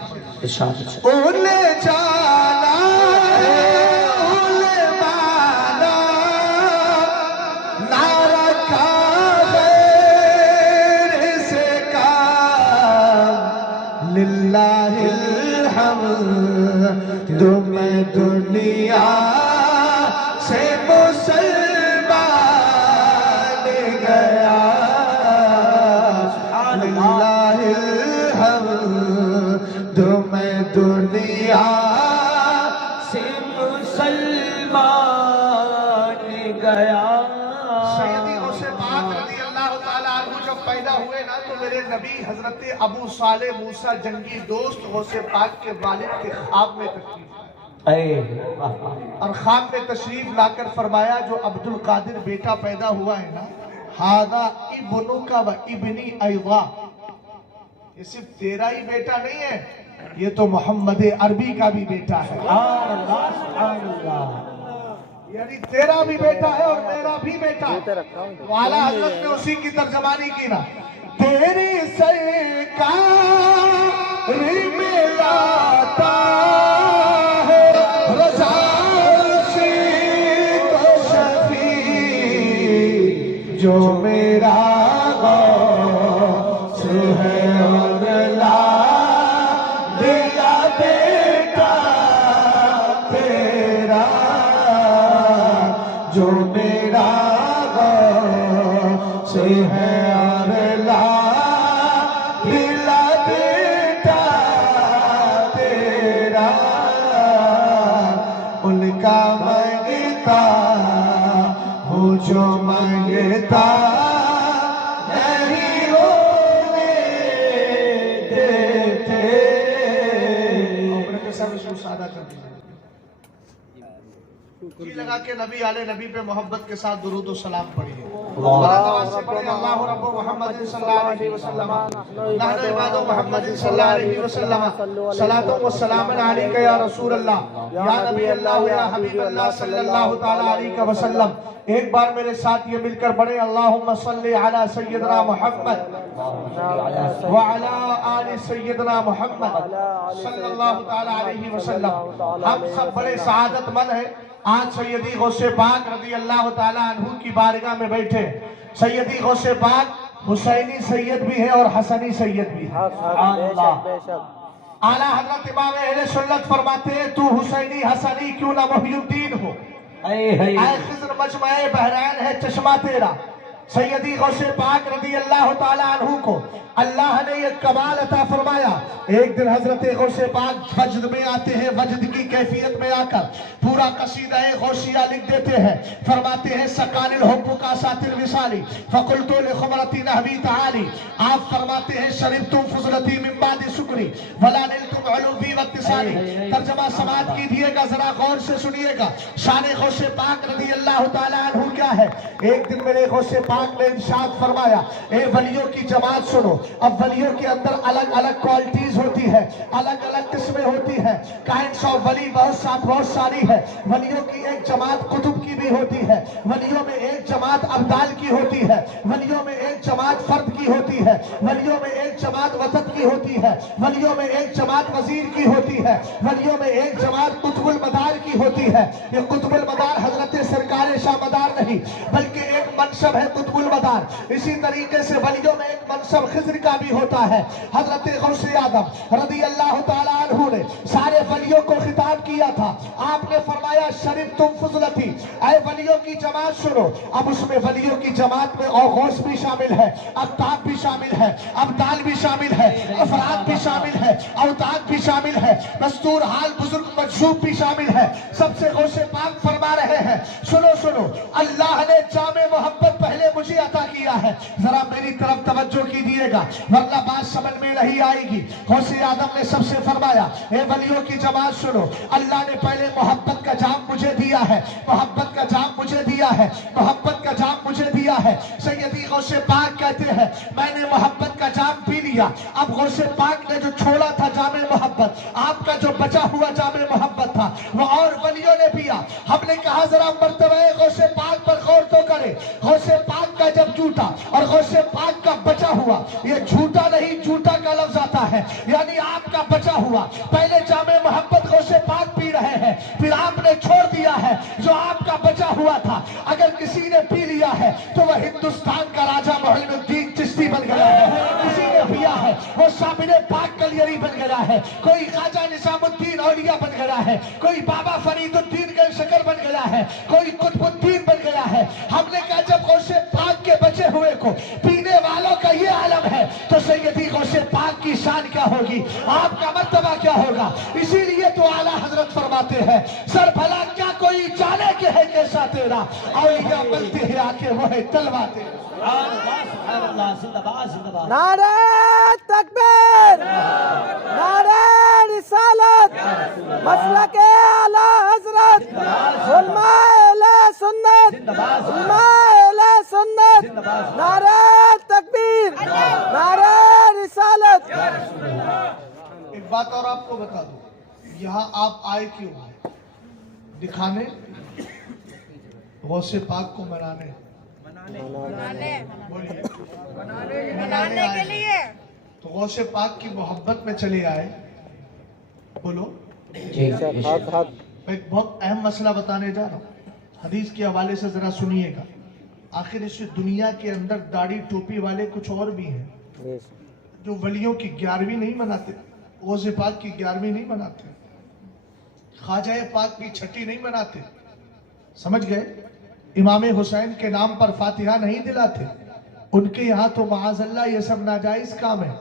اولے جانا اولے مانا نارا کا غیر سے کام للہ الحمد میں دنیا سے مسلمان گیا. للہ الحمد میں دنیا سے مسلمان گیا. سیدی غوث پاک رضی اللہ تعالیٰ عنہ جب پیدا ہوئے نا تو میرے نبی حضرت ابو صالح موسیٰ جنگی دوست غوث پاک کے والد کے خواب میں تشریف لائے، اور خواب میں تشریف لا کر فرمایا جو عبد القادر بیٹا پیدا ہوا ہے نا، ہذا ابنک و ابنی ایضا، یہ صرف تیرا ہی بیٹا نہیں ہے، یہ تو محمد عربی کا بھی بیٹا ہے. یعنی تیرا بھی بیٹا ہے اور میرا بھی بیٹا ہے. اعلیٰ حضرت نے اسی کی ترجمانی کی نا. تیری سرکاری میں لاتا ہے رضا اسی کو شفیع، جو میرا غوث ہے اور لا دیا بیٹا تیرا، جو میرا غوث ہے اور لا دلا بیٹا تیرا. ان کا منگتا ہوں جو منگتا نہیں ہونے دیتے. سب اس کو سادہ کر دیا. जी लगा के नबी आले नबी पे मोहब्बत के साथ दुरूद और सलाम पढ़िए। अल्लाह से पढ़े अल्लाह रब्बु मुहम्मद सल्लल्लाहु अलैहि वसल्लम नहनु इबादु मुहम्मद सल्लल्लाहु अलैहि वसल्लम सलातो व सलाम अलैका या रसूल अल्लाह या नबी अल्लाह या हबीब अल्लाह सल्लल्लाहु तआला अलैहि वसल्लम। एक बार मेरे साथ ये मिलकर पढ़े अल्लाहुम्मा सल्ली अला सय्यदना मुहम्मद व अला आलि सय्यदना मुहम्मद सल्लल्लाहु तआला अलैहि वसल्लम। हम सब बड़े सआदतमंद हैं। आज सैयदी गौसे पाक रज़ी अल्लाह ताला अन्हु की बारगाह में बैठे। सैयदी गौसे पाक हुसैनी सैयद भी है और हसनी सैयद भी है। आला हजरत इमाम अहले सुन्नत फरमाते हैं तू हुसैनी हसनी क्यों ना मुहियुद्दीन हो। ऐ खिज़्र मजमए बहरैन है चश्मा तेरा। सैयदी गौसे पाक रज़ी अल्लाह ताला अन्हु को अल्लाह ने ये कमाल अता फरमाया। एक दिन हजरत गौसे पाक वजद में आते हैं। वजद की कैफियत में आकर पूरा कसीदा गौसिया लिख देते हैं। फरमाते हैं सकानिल हुब्बु का सातिर विसाली फकुलतु लिखुमरती नहवी ताली। आप फरमाते हैं शरीबतुम फुज़लती मिन बादि शुक्री वला निलतुम उलुवी वत्तिसाली। तर्जुमा समाअत कीजिएगा, जरा गौर से सुनिएगा। शान गौसे पाक रज़ी अल्लाह ताला अन्हु क्या है। एक दिन मेरे गौसे पाक ने इरशाद फरमाया ए वलियों की जमात सुनो। अब वलियों के अंदर अलग अलग क्वालिटीज होती है, अलग अलग किस्में होती है। काइंड्स ऑफ वली बहुत सारी है। वलियों की एक जमात कुतुब की भी होती है। वलियों में एक जमात अब्दाल की होती है। वलियों में एक जमात फर्द की होती है। वलियों में एक जमात वतन की होती है। वलियों में एक जमात वजीर की होती है। वलियों में एक जमात कुतुबुल मदार की होती है। ये कुतुबुल मदार हजरत सरकार शाह मदार नहीं बल्कि एक मनसब है कुतुबुल मदार। इसी तरीके से वलियों में एक मनसब खिज़्र का भी होता है। हजरत गौसे आदम रज़ी अल्लाह ताला अन्हु ने सारे वलियों को खिताब किया था। आपने फरमाया शरीफ तुम फुज़लती ऐ वलियों की जमात सुनो। अब उसमें वलियों की जमात में और गौस भी शामिल है, अफ्ताब भी शामिल है, अब्दाल भी शामिल है, अफराद भी शामिल है, औताद भी शामिल है, मस्तूर हाल बुजुर्ग मजसूब भी शामिल है। सबसे गौसे पाक फरमा रहे हैं सुनो सुनो अल्लाह ने जामे मोहब्बत पहले मुझे अता किया है। जरा मेरी तरफ तवज्जो कीजिएगा वरना बात समझ में नहीं आएगी। गौसे आदम ने सबसे फरमाया ए वलियों की जमात सुनो अल्लाह ने पहले मोहब्बत का जाम मुझे दिया है, मोहब्बत का जाम मुझे दिया है, मोहब्बत का जाम मुझे दिया है। सैयदी गौसे पाक कहते हैं मैंने मोहब्बत का जाम पी लिया। अब गौसे पाक ने जो छोड़ा था जामे मोहब्बत, आपका जो बचा हुआ जामे मोहब्बत था वो और वलियों ने पिया। हमने कहा जरा मर्तबा गौसे पाक पर गौर तो करे। गौसे पाक का जब जूटा और गौसे पाक का बचा हुआ, ये झूठा नहीं झूठा का लफ्ज आता है, यानी आपका बचा हुआ। पहले जामे मोहब्बत गौसे पाक पी रहे हैं, फिर आपने छोड़ दिया है जो आपका बचा हुआ था। अगर किसी ने पी लिया है तो वह हिंदुस्तान का राजा मोइनुद्दीन चिश्ती बन गया है। किसी ने पिया है वो साबिरे पाक कलियरी बन गया है, कोई ख्वाजा निजामुद्दीन औलिया बन गया है, कोई बाबा फरीदुद्दीन के शकर बन गया है, कोई कुतुबुद्दीन बन गया है। हमने कहा जब गौसे पाक के बचे हुए को पीने वालों का ये आलम है तो सैयदी गौसे पाक की शान क्या होगी, आपका मर्तबा क्या होगा। इसीलिए तो आला हजरत फरमाते हैं सर भला क्या कोई जाने के है कैसा तेरा औलिया बनते हैं आके वो है तलवा तेरा। नारे तकबीर, नारे रिसालत, मसलके आला हजरत, उलमाए सुन्नत, उलमाए सुन्नत, नारे तकबीर, नारे रिसालत। एक बात और आपको बता दूं, यहाँ आप आए क्यों हैं? दिखाने, गौसे पाक को मनाने मनाने के लिए तो गौसे पाक की मोहब्बत में चले आए। बोलो मैं एक बहुत अहम मसला बताने जा रहा हूँ, हदीस के हवाले से जरा सुनिएगा। आखिर इस दुनिया के अंदर दाढ़ी टोपी वाले कुछ और भी हैं जो वलियों की 11वीं नहीं मनाते, गौसे पाक की 11वीं नहीं मनाते, ख्वाजा पाक की 6ठी नहीं मनाते। समझ गए? इमाम हुसैन के नाम पर फातिहा नहीं दिलाते। उनके यहाँ तो माअज़ल्लाह ये सब नाजायज काम है।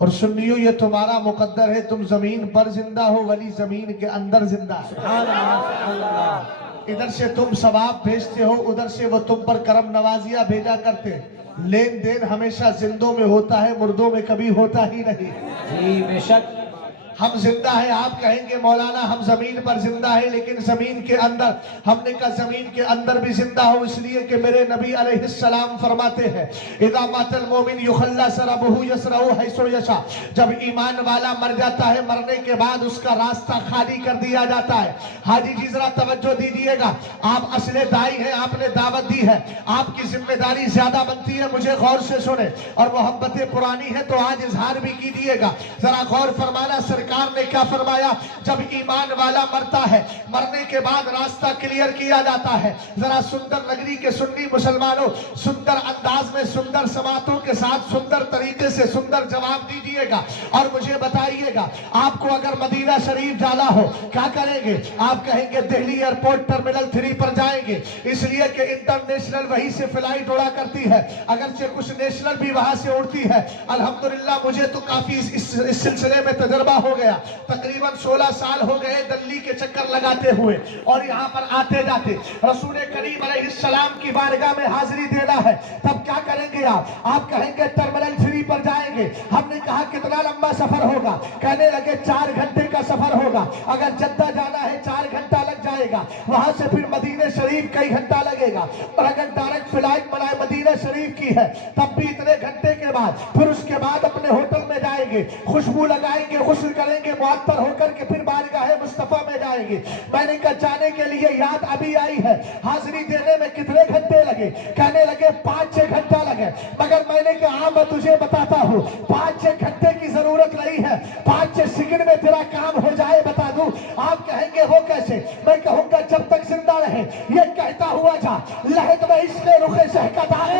और सुन्नियों ये तुम्हारा मुकद्दर है, तुम जमीन पर जिंदा हो, वली जमीन के अंदर जिंदा है। इधर से तुम सवाब भेजते हो, उधर से वो तुम पर करम नवाजिया भेजा करते। लेन देन हमेशा जिंदों में होता है, मुर्दों में कभी होता ही नहीं। जी बेशक। ہم زندہ ہیں. آپ کہیں گے مولانا ہم زمین پر زندہ ہیں لیکن زمین کے اندر. ہم نے کہا زمین کے اندر بھی زندہ ہو اس لیے کہ میرے نبی علیہ السلام فرماتے ہیں اذا مات المؤمن یخلی سربہ یسرع حیث یشاء. جب ایمان والا مر جاتا ہے مرنے کے بعد اس کا راستہ خالی کر دیا جاتا ہے. حاجی جی ذرا توجہ دیجیے گا, آپ اصل دائی ہیں, آپ نے دعوت دی ہے, آپ کی ذمہ داری زیادہ بنتی ہے, مجھے غور سے سنیں اور محبت پرانی ہے تو آج اظہار بھی کیجیے گا. ذرا غور فرمانا سرکار نے کیا فرمایا. جب ایمان والا مرتا ہے مرنے کے بعد راستہ کلیئر کیا جاتا ہے. ذرا سندر نگری کے سنی مسلمانوں سندر انداز میں سندر سماعتوں کے ساتھ سندر طریقے سے سندر جواب دیجیے گا اور مجھے بتائیے گا آپ کو اگر مدینہ شریف جانا ہو کیا کریں گے. آپ کہیں گے دہلی ایئرپورٹ ٹرمینل 3 پر جائیں گے اس لیے کہ انٹرنیشنل وہیں سے فلائٹ اڑا کرتی ہے, اگرچہ کچھ نیشنل بھی وہاں سے اڑتی ہے. الحمدللہ مجھے تو کافی اس سلسلے میں تجربہ ہو گیا. تقریباً 16 سال ہو گئے دلی کے چکر لگاتے ہوئے اور یہاں پر آتے جاتے. رسول کریم علیہ السلام کی بارگاہ میں حاضری دینا ہے تب کیا کریں گے آپ کہیں گے ٹرمینل 3 پر جائیں گے. ہم نے کہا کتنا لمبا سفر ہوگا, کہنے لگے 4 گھنٹے کا سفر ہوگا. اگر جدہ جانا ہے 4 گھنٹہ لگ جائے گا, وہاں سے پھر مدینہ شریف کئی گھنٹہ لگے گا, اور اگر ڈائریکٹ فلائٹ بنائے مدینہ شریف کی ہے تب بھی اتنے گھنٹے کے بعد پھر اس کے بعد اپنے ہوٹل میں جائیں گے, خوشبو لگائیں گے, غسل کریں گے, معطر ہو کر کے پھر بارگاہ مصطفیٰ میں جائیں گے. میں نے کہا جانے کے لیے یاد ابھی آئی ہے حاضری دینے میں کتنے گھنٹے لگے, کہنے لگے 5-6 گھنٹہ لگے. مگر میں نے کہا میں تجھے بتاتا ہوں 5-6 گھنٹے کی ضرورت نہیں ہے, 5-6 سیکنڈ میں تیرا کام ہو جائے بتا دوں. آپ کہیں گے وہ کیسے, میں کہوں گا جب تک زندہ رہے یہ کہتا ہوا جا لہد میں اس کے رخ شہکدار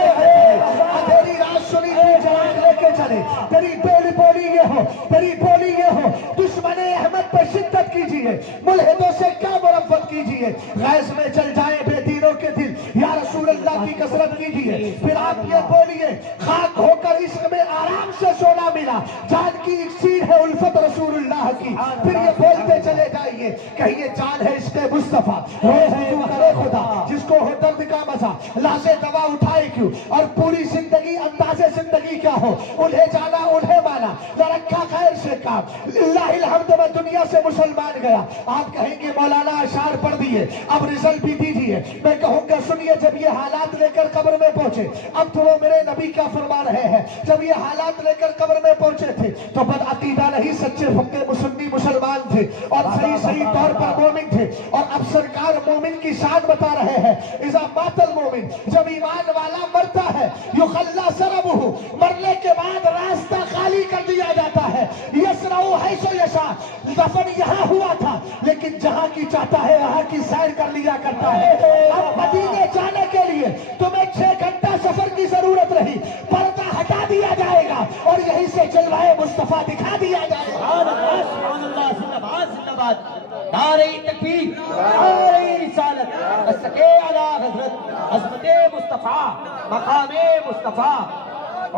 تیری رات سنی تھی جوان لے کے چلے, تیری بولی یہ ہو, تیری بولی یہ ہو, دشمن احمد پر شدت کیجیے, ملحدوں سے کیا مرفت کیجیے, غیظ میں چل جائے بے دینوں کے دل, یا رسول اللہ کی کثرت کیجیے. پھر آپ یہ بولیے خاک ہو کر عشق میں آرام سے سونا ملا, جان کی اکسیر ہے الفت رسول اللہ کی. پھر یہ بولتے چلے جائیے کہیے جان ہے عشق مصطفیٰ, روز وضو کرے خدا جس کو ہو درد کا مزہ, لازے دوا اٹھائے کیوں, اور پوری زندگی انداز زندگی کیا ہو, انہیں جانا انہیں مانا, نہ رکھا خیر سے کام. اللہ الحمد میں دنیا سے مسلمان گیا. آپ کہیں گے مولانا اشعار پڑھ دیے اب رزلٹ بھی دیجیے. میں کہوں گا سنیے جب یہ حالات لے کر قبر میں پہنچے, اب تو وہ میرے نبی کا فرما رہے ہیں, جب یہ حالات لے کر قبر میں پہنچے تھے تو بد عقیدہ نہیں سچے پکے سنی مسلمان تھے اور صحیح طور پر مومن تھے. اور اب سرکار مومن کی شان بتا رہے ہیں اذا مات المومن, جب ایمان والا مرتا ہے یخلی سربہ, مرنے کے بعد راستہ خالی کر دیا جاتا ہے, یسرع حیث یشاء, دفن یہاں ہوا تھا لیکن جہاں کی چاہتا ہے وہاں کی سیر کر لیا کرتا ہے. اب مدینے جانے کے لیے تمہیں 6 گھنٹہ سفر کی ضرورت رہی, پردہ ہٹا دیا جائے گا اور یہیں سے جلوہ مصطفیٰ دکھا دیا جائے گا. سبحان اللہ, زندہ باد, زندہ باد, نعرہ تکبیر, نعرہ رسالت, دستک اعلیٰ حضرت عظمت مصطفیٰ, مقام مصطفیٰ,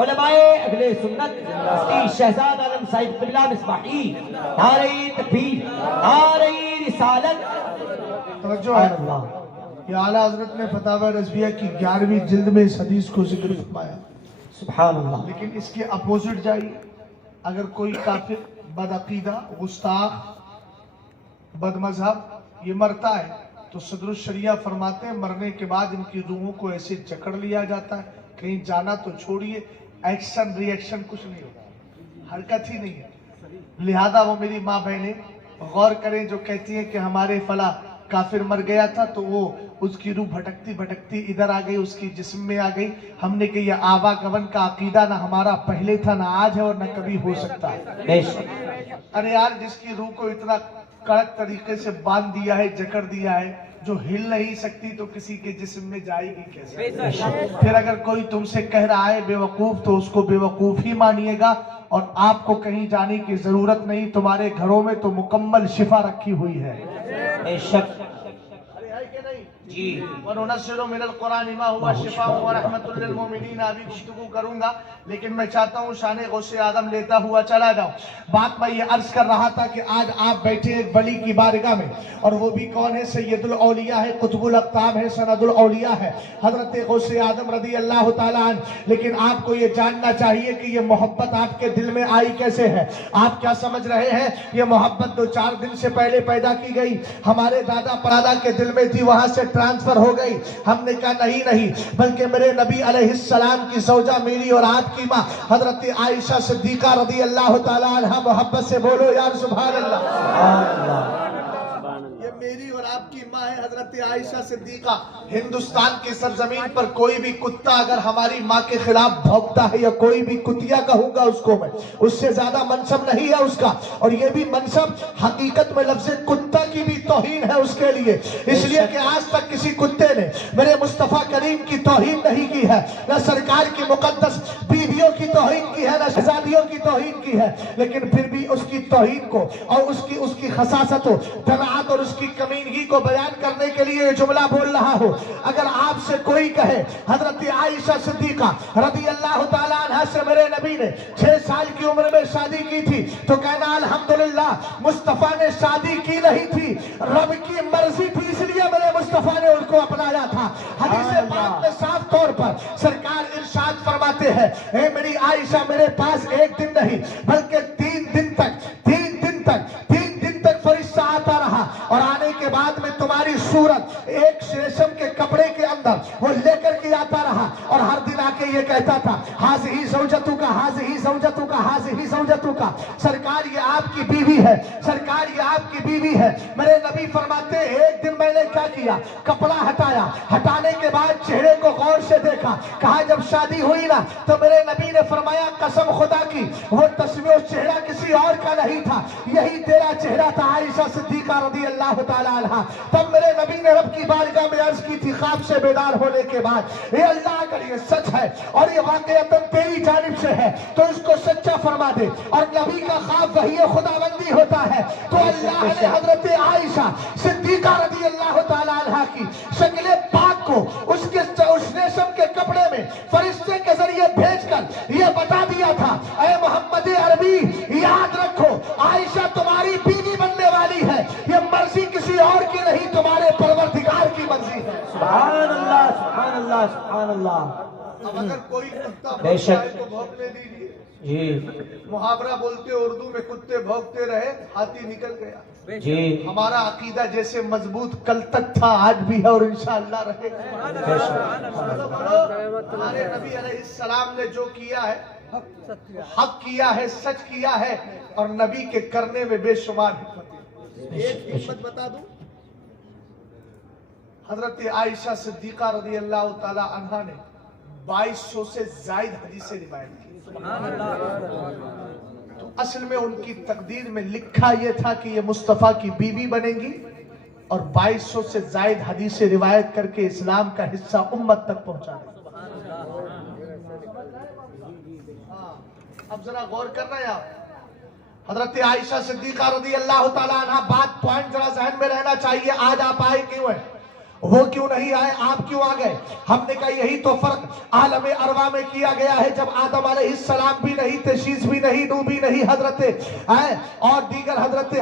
علماء اہل سنت مفتی شہزاد عالم صاحب قبلہ مصباحی, نعرہ تکبیر, نعرہ رسالت. توجہ ہے, یہ اعلیٰ حضرت نے فتاوی رضویہ کی 11ویں جلد میں اس حدیث کو ذکر فرمایا. سبحان اللہ. لیکن اس کے اپوزٹ جائیے, اگر کوئی کافر بد عقیدہ گستاخ بد مذہب یہ مرتا ہے تو صدر الشریعہ فرماتے ہیں مرنے کے بعد ان کی روحوں کو ایسے جکڑ لیا جاتا ہے, کہیں جانا تو چھوڑیے, ایکشن ری ایکشن کچھ نہیں ہوگا, حرکت ہی نہیں ہے. لہذا وہ میری ماں بہنیں غور کریں جو کہتی ہیں کہ ہمارے فلاں کافر مر گیا تھا تو وہ اس کی روح بھٹکتی بھٹکتی ادھر آ گئی, اس کی جسم میں آ گئی. ہم نے کہ یہ آبا گون کا عقیدہ نہ ہمارا پہلے تھا نہ آج ہے اور نہ کبھی ہو سکتا ہے. ارے یار جس کی روح کو اتنا کڑک طریقے سے باندھ دیا ہے, جکڑ دیا ہے, جو ہل نہیں سکتی تو کسی کے جسم میں جائے گی کیسے؟ پھر اگر کوئی تم سے کہہ رہا ہے بے وقوف تو اس کو بے وقوف ہی مانیے گا, اور آپ کو کہیں جانے کی ضرورت نہیں, تمہارے گھروں میں تو مکمل شفا رکھی ہوئی ہے. بے شک. वनुनज़्ज़िलु मिनल कुरानि मा हुवा शिफ़ाउन व रहमतुल लिल मुमिनीन। अभी गुफ्तगू करूंगा, लेकिन मैं चाहता हूँ शान गौसे आदम लेता हुआ चला जाऊं। बात मैं ये अर्ज कर रहा था कि आज आप बैठे एक वली की बारगाह में, और वो भी कौन है? सैयदुल औलिया है, कुतुबुल अक़ताब है, सनदुल औलिया है, हजरत गौसे आदम रज़ी अल्लाह तआला अन्हु। लेकिन आपको ये जानना चाहिए कि ये मोहब्बत आपके दिल में आई कैसे है। आप क्या समझ रहे हैं ये मोहब्बत 2-4 दिन से पहले पैदा की गई, हमारे दादा परदादा के दिल में थी, वहां से ट्रांसफर हो गई? हमने कहा नहीं, बल्कि मेरे नबी अलैहिस्सलाम की ज़ौजा मेरी और आपकी माँ हजरत आयशा सिद्दीका रज़ी अल्लाह तआला अन्हा, मोहब्बत से बोलो यार सुभान अल्लाह। ये मेरी और आपकी माँ है हजरत आयशा सिद्दीका। हिंदुस्तान की सरजमीन पर कोई भी कुत्ता अगर हमारी माँ के खिलाफ भौंकता है, या कोई भी कुतिया कहूंगा उसको मैं, उससे ज्यादा मनसब नहीं है उसका। और ये भी मनसब हकीकत में लफ्ज़ कुत्ता की भी तौहीन है उसके लिए, इसलिए कि आज तक किसी कुत्ते ने मेरे मुस्तफ़ा करीम की तौहीन नहीं की है, न सरकार की मुकद्दस बीवियों की तौहीन की है, न शहजादियों की तौहीन की है। लेकिन फिर भी उसकी तौहीन को और उसकी खसासत हो, जमात और उसकी कमीनगी को बयान करने के लिए ये जुमला बोल रहा हूँ। अगर आपसे कोई कहे हजरत आयशा सिद्दीका रज़ी अल्लाह तआला अन्हा से मेरे नबी ने 6 साल की उम्र में शादी की थी, तो कहना अल्हम्दुलिल्लाह, मुस्तफा ने शादी की नहीं थी, रब की मर्जी थी, इसलिए मेरे मुस्तफा ने उनको अपनाया था। हदीस पाक में साफ तौर पर सरकार इरशाद फरमाते हैं, ए मेरी आयशा, मेरे पास एक दिन नहीं बल्कि 3 दिन तक फरिश्ता आता रहा, और आने के बाद में तुम्हारी सूरत एक रेशम के कपड़े के अंदर वो लेकर के आता रहा, और हर दिन आके ये कहता था, हाज़िही ज़ौजतुका, हाज़िही ज़ौजतुका, हाज़िही ज़ौजतुका। सरकार ये आपकी बीवी है, सरकार ये आपकी बीवी है। मेरे नबी फरमाते, एक दिन मैंने क्या किया, कपड़ा हटाया, हटाने के बाद चेहरे को गौर से देखा, कहा जब शादी हुई ना, तो मेरे नबी ने फरमाया, कसम खुदा की वो तस्वीर चेहरा किसी और का नहीं था, यही तेरा चेहरा था आयशा सिद्दीका रज़ी अल्लाह तआला अन्हा। तब मेरे नबी ने रब की बारगाह में अर्ज की थी ख्वाब से बेदार होने के बाद, ये अल्लाह अगर ये सच है और ये वाक़ईतन तेरी जानिब से है तो इसको सच्चा फरमा दे। और नबी का ख्वाब वही खुदाबंदी होता है, तो अल्लाह ने हजरत आयशा सिद्दीका रज़ी अल्लाह तआला अन्हा की शक्ल पाक को उसके उस रेशम के कपड़े में फरिश्ते के जरिए भेजकर ये बता दिया था, ऐ मोहम्मद अरबी, याद रखो आयशा तुम्हारी बीवी बनने वाली है, ये मर्जी किसी और की नहीं, तुम्हारे परवरदिगार की मर्जी है। सुभान अल्लाह, सुभान अल्लाह, सुभान अल्लाह। अब अगर कोई कुत्ता भौंकता है तो भौंकने दीजिए जी, मुहावरा बोलते उर्दू में, कुत्ते भौंकते रहे हाथी निकल गया जी। हमारा अकीदा जैसे मजबूत कल तक था आज भी है और इंशाअल्लाह रहेगा। हमारे नबी अलैहिस्सलाम ने जो किया है हक किया है, सच किया है, और नबी के करने में बेशुमार हिकमत। एक हिकमत बता दूं, हजरत आयशा सिद्दीका रज़ी अल्लाह तआला अन्हा ने 2200 से जायद हदीसें रिवायत की। तो असल में उनकी तकदीर में लिखा यह था कि ये मुस्तफ़ा की बीवी बनेगी, और 2200 से जायद हदीसें रिवायत करके इस्लाम का हिस्सा उम्मत तक पहुंचा देगी। अब जरा गौर करना है आप, हजरत आयशा सिद्दीका रज़ी अल्लाह तआला अन्हा, बात पॉइंट जरा जहन में रहना चाहिए। आज आप आए क्यों है, वो क्यों नहीं आए, आप क्यों आ गए? हमने कहा यही तो फर्क आलम अरवा में किया गया है, जब आदम अलैहिस्सलाम भी नहीं थे, शीश भी नहीं, नूह भी नहीं, और दीगर हजरत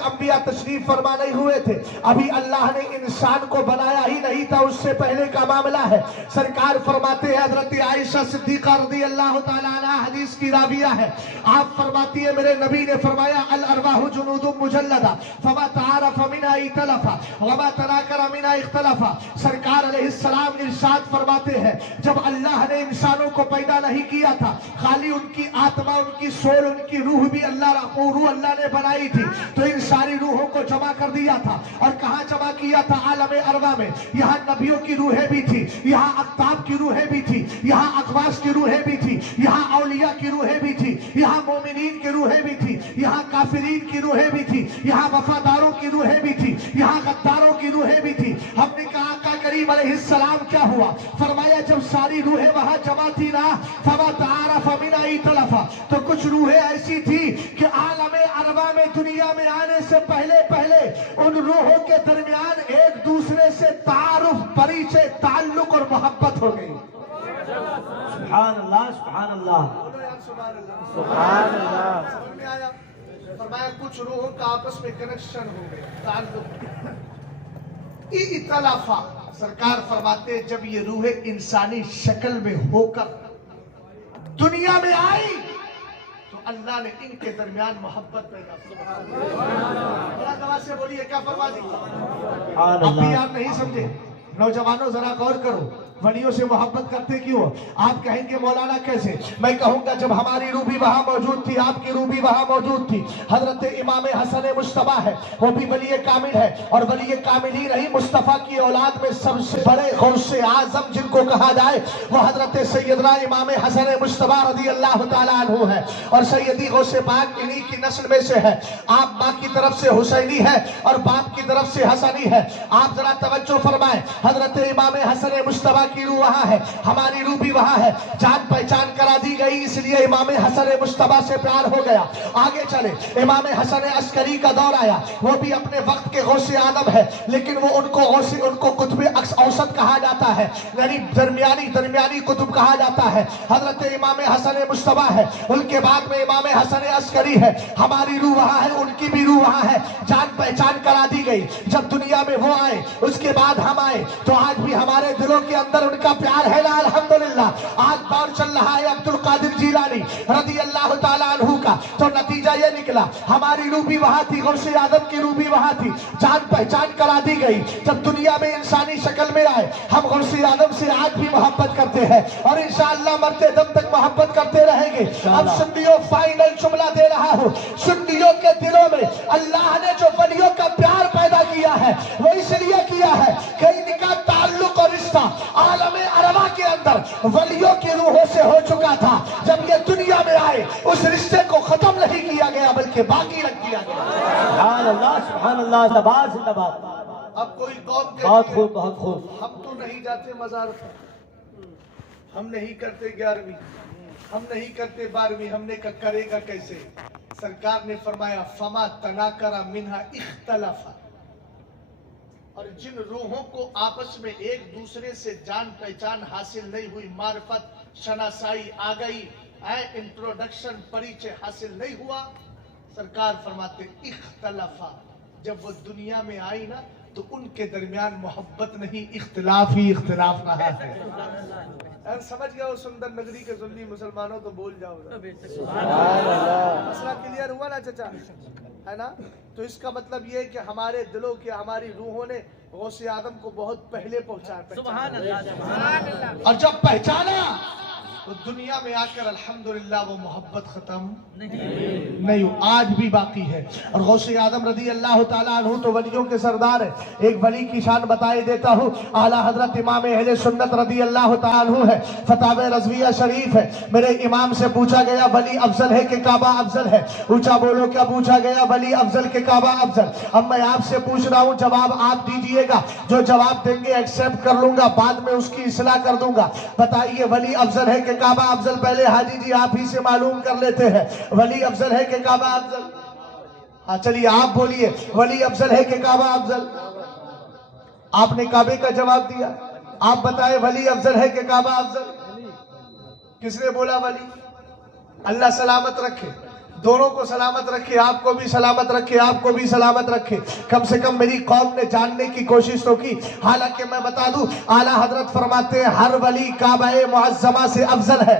अंबिया तशरीफ फरमा नहीं हुए थे, अभी अल्लाह ने इंसान को बनाया ही नहीं था, उससे पहले का मामला है। सरकार फरमाते हैं, हजरत आयशा सिद्दीका रज़ी अल्लाह तआला अन्हा हदीस की राविया है, आप फरमाती है मेरे नबी ने फरमाया, अल अरवाहु जुनूदुम मुजल्लदा फमा तआरफ मिना इतलफा वमा तनाकरा मिना इख्तलफा। सरकार अलैहिस्सलाम इरशाद फरमाते हैं, जब अल्लाह ने इंसानों को पैदा नहीं किया था, खाली उनकी आत्मा, उनकी सोल, उनकी रूह भी अल्लाह ने बनाई थी, तो इन सारी रूहों को जमा कर दिया था। और कहाँ जमा किया था? आलम अरवा में। यहाँ नबियों की रूहें भी थी, यहाँ अक़ताब की रूहें भी थी, यहाँ अक़वास की रूहें भी थी, यहाँ औलिया की रूहें भी थी, यहाँ मोमिनीन की रूहें भी थी, यहाँ काफिरीन की रूहें भी थी, यहाँ वफादारों की रूहें भी थी, यहाँ गद्दारों की रूहें भी थी। हमने कहा आका करीम अलैहिस्सलाम क्या हुआ? फरमाया जब सारी रूहें वहां जमा थी ना, फमा तआरफ मिना इतलफा, तो कुछ रूहें ऐसी थी कि आलम अरवा में दुनिया में आने से पहले उन रूहों के दरमियान एक दूसरे से तारुफ, परिचय, ताल्लुक और मोहब्बत हो गई। सुभान अल्लाह, सुभान अल्लाह, सुभान अल्लाह। समझ में आया? फरमाया कुछ रूहों का आपस में कनेक्शन हो गया, ताल्लुक। इतलाफा, सरकार फरमाते हैं जब ये रूहें इंसानी शक्ल में होकर दुनिया में आई तो अल्लाह ने इनके दरमियान मोहब्बत पैदा की। बड़ा दवा से बोलिए क्या फरमा दी? अब भी आप नहीं समझे? नौजवानों जरा गौर करो, वलियों से मोहब्बत करते क्यों? आप कहेंगे मौलाना कैसे? मैं कहूंगा जब हमारी रूह भी वहां मौजूद थी, आपकी रूह भी वहां मौजूद थी। हजरत इमाम हसन मुस्तफा है, वो भी वली कामिल है, और वली कामिल ही नहीं, मुस्तफा की औलाद में सबसे बड़े गौसे आजम जिनको कहा जाए वो हजरत सैयदना इमाम हसन मुस्तफा रज़ी अल्लाह तआला अन्हु है, और सैयदी गौसे पाक इन्हीं की नस्ल में से है। आप माँ की तरफ से हुसैनी है और बाप की तरफ से हसनी है। आप जरा तवज्जो फरमाएं, हजरत इमाम हसन मुस्तफा की रूह वहां है, हमारी रूह भी वहां है। जान पहचान करा दी गई, इसलिए इमाम हसन मुस्तफा से प्यार हो गया। आगे चले, इमाम हसन अस्करी का दौर आया, वो भी अपने वक्त के गौसे आदम है, लेकिन वो उनको कुतुब औसत कहा जाता है, यानी दरमियानी कुतुब कहा जाता है। हजरत इमाम हसन मुस्तफा है, उनके बाद में इमाम हसन अस्करी है। हमारी रूह वहां है, उनकी भी रूह वहां है। जान पहचान करा दी गई। जब दुनिया में वो आए, उसके बाद हम आए, तो आज भी हमारे दिलों के अंदर उनका प्यार है ना, अल्हम्दुलिल्लाह। आज दौर चल रहा है अब्दुल कादिर जीलानी रज़ी अल्लाह ताला अन्हु का, तो नतीजा ये निकला हमारी रूह भी वहां थी, गौसे आदम की रूह भी वहां थी। जान पहचान करा दी गई। जब दुनिया में इंसानी शक्ल में आए, हम गौसे आदम से आज भी मोहब्बत करते हैं और इंशाअल्लाह मरते दम तक मोहब्बत करते रहेंगे। अब सुन्नियों फाइनल जुमला दे रहा हूं, सुन्नियों के दिलों में अल्लाह ने जो वलियों का प्यार पैदा किया है वो इसलिए किया है कि इनका ताल्लुक और रिश्ता आलमे अरवा के अंदर वलियों की रूहों से हो चुका था। जब ये दुनिया में आए, उस रिश्ते को खत्म नहीं किया गया बल्कि बाकी रख दिया गया। सुभान अल्लाह, सुभान अल्लाह, जिंदाबाद, जिंदाबाद। अब कोई कौम बहुत खूब, बहुत खूब। हम तो नहीं जाते मजार पर, हम नहीं करते 11वीं, हम नहीं करते 12वीं, हमने करेगा कैसे? सरकार ने फरमाया फमा तनाकरा मिन्हा इख्तलाफा, और जिन रूहों को आपस में एक दूसरे से जान पहचान हासिल नहीं हुई, मार्फत शनासाई आ गई, इंट्रोडक्शन परिचय हासिल नहीं हुआ, सरकार फरमाते इख्तलाफा, जब वो दुनिया में आई ना तो उनके दरमियान मोहब्बत नहीं, इख्तिलाफ ही इख्तिलाफ रहा है। अगर समझ गया वो सुंदर नगरी के सुन्नी मुसलमानों तो बोल जाओ, मसला क्लियर हुआ ना चाचा, है ना? तो इसका मतलब ये है कि हमारे दिलों के, हमारी रूहों ने गौसे आदम को बहुत पहले पहुंचाया, और जब पहचाना तो दुनिया में आकर अल्हम्दुलिल्लाह वो मोहब्बत खत्म नहीं, आज भी बाकी है। और गौसे आदम रज़ी अल्लाह ताला अन्हु तो वलियों के सरदार है। एक वली की शान बताई देता हूँ, आला हजरत इमाम अहले सुन्नत रज़ी अल्लाह ताला अन्हु है, फतावे रज़विया शरीफ है। मेरे इमाम से पूछा गया वली अफजल है कि काबा अफजल है? ऊंचा बोलो क्या पूछा गया? वली अफजल के काबा अफजल। अब मैं आपसे पूछ रहा हूँ, जवाब आप दीजिएगा, जो जवाब देंगे एक्सेप्ट कर लूंगा, बाद में उसकी इस्लाह कर दूंगा। बताइए वली अफजल है कि काबा अफजल? पहले हाजी जी आप ही से मालूम कर लेते हैं, वली अफजल है कि काबा अफजल? हाँ चलिए आप बोलिए, वली अफजल है कि काबा अफजल? आपने काबे का जवाब दिया, आप बताए वली अफजल है कि काबा अफजल? किसने बोला वली? अल्लाह सलामत रखे, दोनों को सलामत रखे, आपको भी सलामत रखे, आपको भी सलामत रखे। कम से कम मेरी कौम ने जानने की कोशिश तो की। हालांकि मैं बता दूं, आला हजरत फरमाते हैं हर वली काबा-ए मुअज्जमा से अफजल है।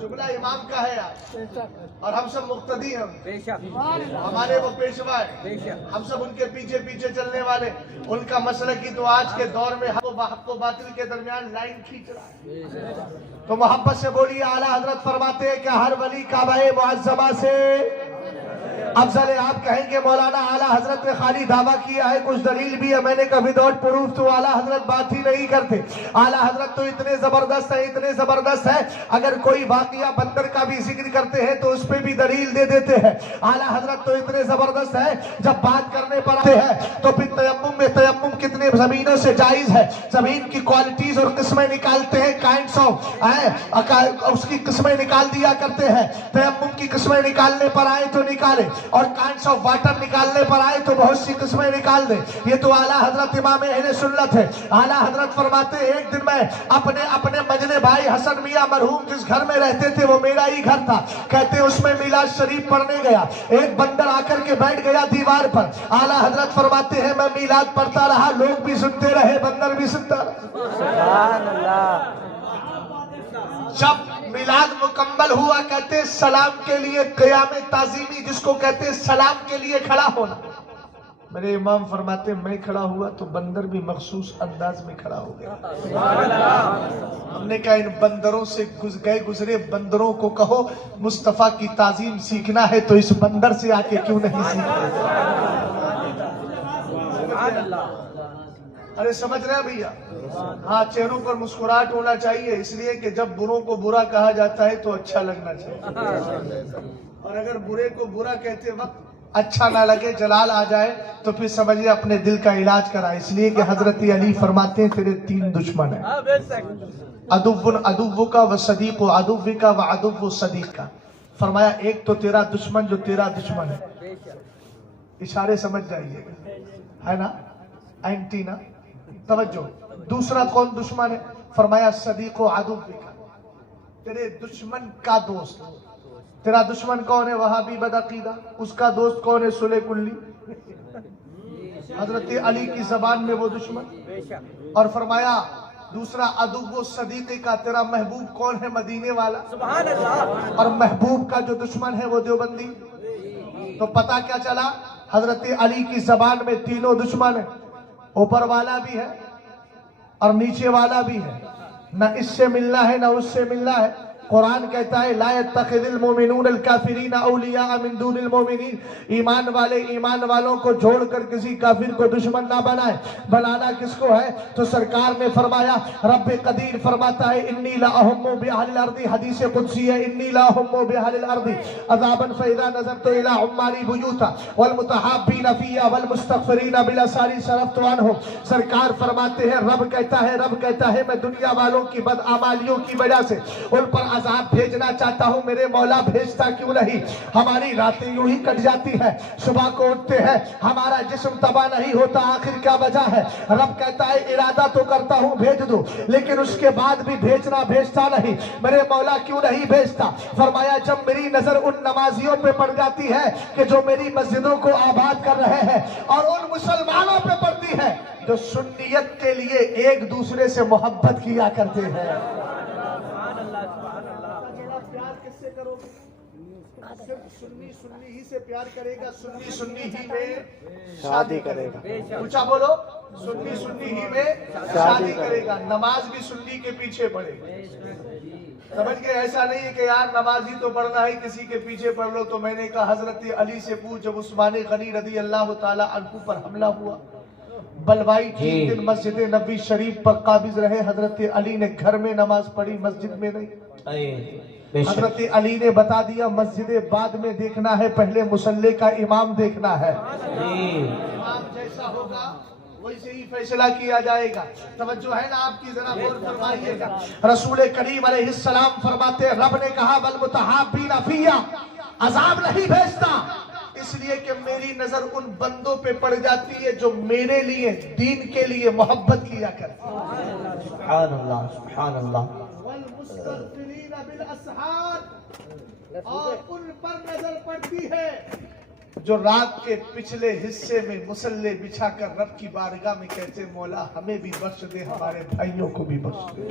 जुमला इमाम का है यार, और हम सब मुक्तदी हम, हमारे वो पेशवा है, हम सब उनके पीछे पीछे चलने वाले। उनका मसला की तो आज के दौर में हक व बातिल के दरमियान लाइन खींच रहा है। तो मोहब्बत से बोलिए, आला हजरत फरमाते हैं कि हर वली काबा-ए मुअज्जमा से अफजल है। आप कहेंगे मौलाना आला हजरत ने खाली दावा किया है, कुछ दलील भी है। मैंने कहा विदाउट प्रूफ तो आला हजरत बात ही नहीं करते। आला हजरत तो इतने जबरदस्त है, इतने जबरदस्त है, अगर कोई वाकया बंदर का भी जिक्र करते हैं तो उस पर भी दलील दे देते हैं। आला हजरत तो इतने जबरदस्त है, जब बात करने पर आते हैं तो फिर तयम्मुम में तयम्मुम कितने जमीनों से जायज है, जमीन की क्वालिटीज और किस्में निकालते हैं, काइंड्स ऑफ उसकी किस्में निकाल दिया करते हैं। तयम्मुम की किस्में निकालने पर आए तो निकाले, اور कांच ऑफ वाटर निकालने पर आए तो बहुत सी किस्में निकाल दे। ये तो आला हजरत इमाम अहले सुन्नत है। आला हजरत फरमाते हैं एक दिन मैं अपने मजने भाई हसन मियां मरहूम जिस घर में रहते थे वो मेरा ही घर था, कहते उसमें मिलाद शरीफ पढ़ने गया, एक बंदर आकर के बैठ गया दीवार पर। आला हजरत फरमाते हैं मैं मिलाद पढ़ता रहा, लोग भी सुनते रहे, बंदर भी सुनता रहा। जब मिलाद मुकम्मल हुआ कहते सलाम के लिए क़याम ताज़ीमी जिसको कहते सलाम के लिए खड़ा होना, मेरे इमाम फरमाते मैं खड़ा हुआ तो बंदर भी मखसूस अंदाज में खड़ा हो गया। हमने कहा इन बंदरों से गुजरे बंदरों को कहो मुस्तफा की ताजीम सीखना है तो इस बंदर से आके क्यों नहीं सीखते। अरे समझ रहे हैं भैया? हाँ, चेहरों पर मुस्कुराहट होना चाहिए, इसलिए कि जब बुरों को बुरा कहा जाता है तो अच्छा लगना चाहिए, और अगर बुरे को बुरा कहते वक्त अच्छा ना लगे, जलाल आ जाए, तो फिर समझिए अपने दिल का इलाज करा। इसलिए कि हजरत अली फरमाते हैं तेरे 3 दुश्मन हैं, अदुव्वुन अदुव्वुका व सदीक़ु अदुव्विका व अदुव्वु सदीक़ा। फरमाया एक तो तेरा दुश्मन जो तेरा दुश्मन है, इशारे समझ जाइएगा, है ना, एंटीना, तवज्जो। दूसरा कौन दुश्मन है? फरमाया सदीक़ु अदुव्विका, तेरे दुश्मन का दोस्त। तेरा दुश्मन कौन है? वहाबी बदअकीदा। उसका दोस्त कौन है? सुले कुल्ली। हजरत अली की जबान में वो दुश्मन। और फरमाया दूसरा अदुव्वु सदीक़ का, तेरा महबूब कौन है? मदीने वाला। और महबूब का जो दुश्मन है वो देवबंदी। तो पता क्या चला? हजरत अली की जबान में तीनों दुश्मन है, ऊपर वाला भी है और नीचे वाला भी है, न इससे मिलना है न उससे मिलना है। कुरान कहता है ला यत्तखिज़ुल मुमिनूनल काफिरीना औलिया मिन दूनिल मुमिनीन, ईमान वाले ईमान वालों को छोड़कर किसी काफिर को दुश्मन ना बनाए। बनाना किसको है? तो सरकार ने फरमाया, रब्बे कदीर फरमाता है इन्नी ला अहुम्मु बि अहलिल अर्दी, हदीस कुदसी है, इन्नी ला अहुम्मु बि अहलिल अर्दी अज़ाबन फइज़ा नज़रतु इला उम्मारी बुयूता वल मुतहाब्बीना फिया वल मुस्तगफिरीना बिल असारी सरफ्तु अन्हुम। सरकार फरमाते हैं, रब कहता है मैं दुनिया वालों की बदआमालियों की वजह से उन पर अज़ाब भेजना चाहता हूं, मेरे मौला भेजता क्यों नहीं? हमारी रातें यूं ही कट जाती है, सुबह को उठते हैं हमारा जिस्म तबाह नहीं होता, आखिर क्या वजह है? रब कहता है इरादा तो करता हूं भेज दूं, लेकिन उसके बाद भी भेजता नहीं, मेरे मौला क्यों नहीं भेजता? फरमाया जब मेरी नजर उन नमाजियों पे पड़ जाती है कि जो मेरी मस्जिदों को आबाद कर रहे हैं, और उन मुसलमानों पे पड़ती है जो सुन्नियत के लिए एक दूसरे से मोहब्बत किया करते हैं। प्यार किससे करोगे? सिर्फ सुन्नी सुन्नी ही से प्यार करेगा, सुन्नी सुन्नी ही में शादी करेगा। ऊंचा बोलो, सुन्नी सुन्नी ही में शादी करेगा। नमाज भी सुन्नी के पीछे पढ़ेगा। समझ गए? ऐसा नहीं है कि यार नमाज ही तो पढ़ना है, किसी के पीछे पढ़ लो। तो मैंने कहा हजरत अली से पूछ, जब उस्मान गनी रज़ी अल्लाह ताला अन्हु पर हमला हुआ, बलवाई 3 दिन मस्जिद नबी शरीफ पर काबिज रहे, हजरत अली ने घर में नमाज पढ़ी, मस्जिद में नहीं। हजरत अली ने बता दिया मस्जिद बाद में देखना है, पहले मुसल्ले का इमाम देखना है। इमाम जैसा होगा वैसे ही फैसला किया जाएगा। तवज्जो है ना आपकी? जरा गौर फरमाइएगा। रसूल करीम अलैहिस्सलाम फरमाते, रब ने कहा वल मुतहाब्बीना फिया, अजाब नहीं भेजता इसलिए कि मेरी नजर उन बंदों पे पड़ जाती है जो मेरे लिए दीन के लिए मोहब्बत किया करते हैं। सुभान अल्लाह, सुभान अल्लाह। वल मुस्तगफिरीना बिल असहार, और उन पर नजर पड़ती है जो रात के पिछले हिस्से में मुसल्ले बिछाकर रब की बारगाह में कहते मौला हमें भी बख्श दे, हमारे भाइयों को भी बख्श दे।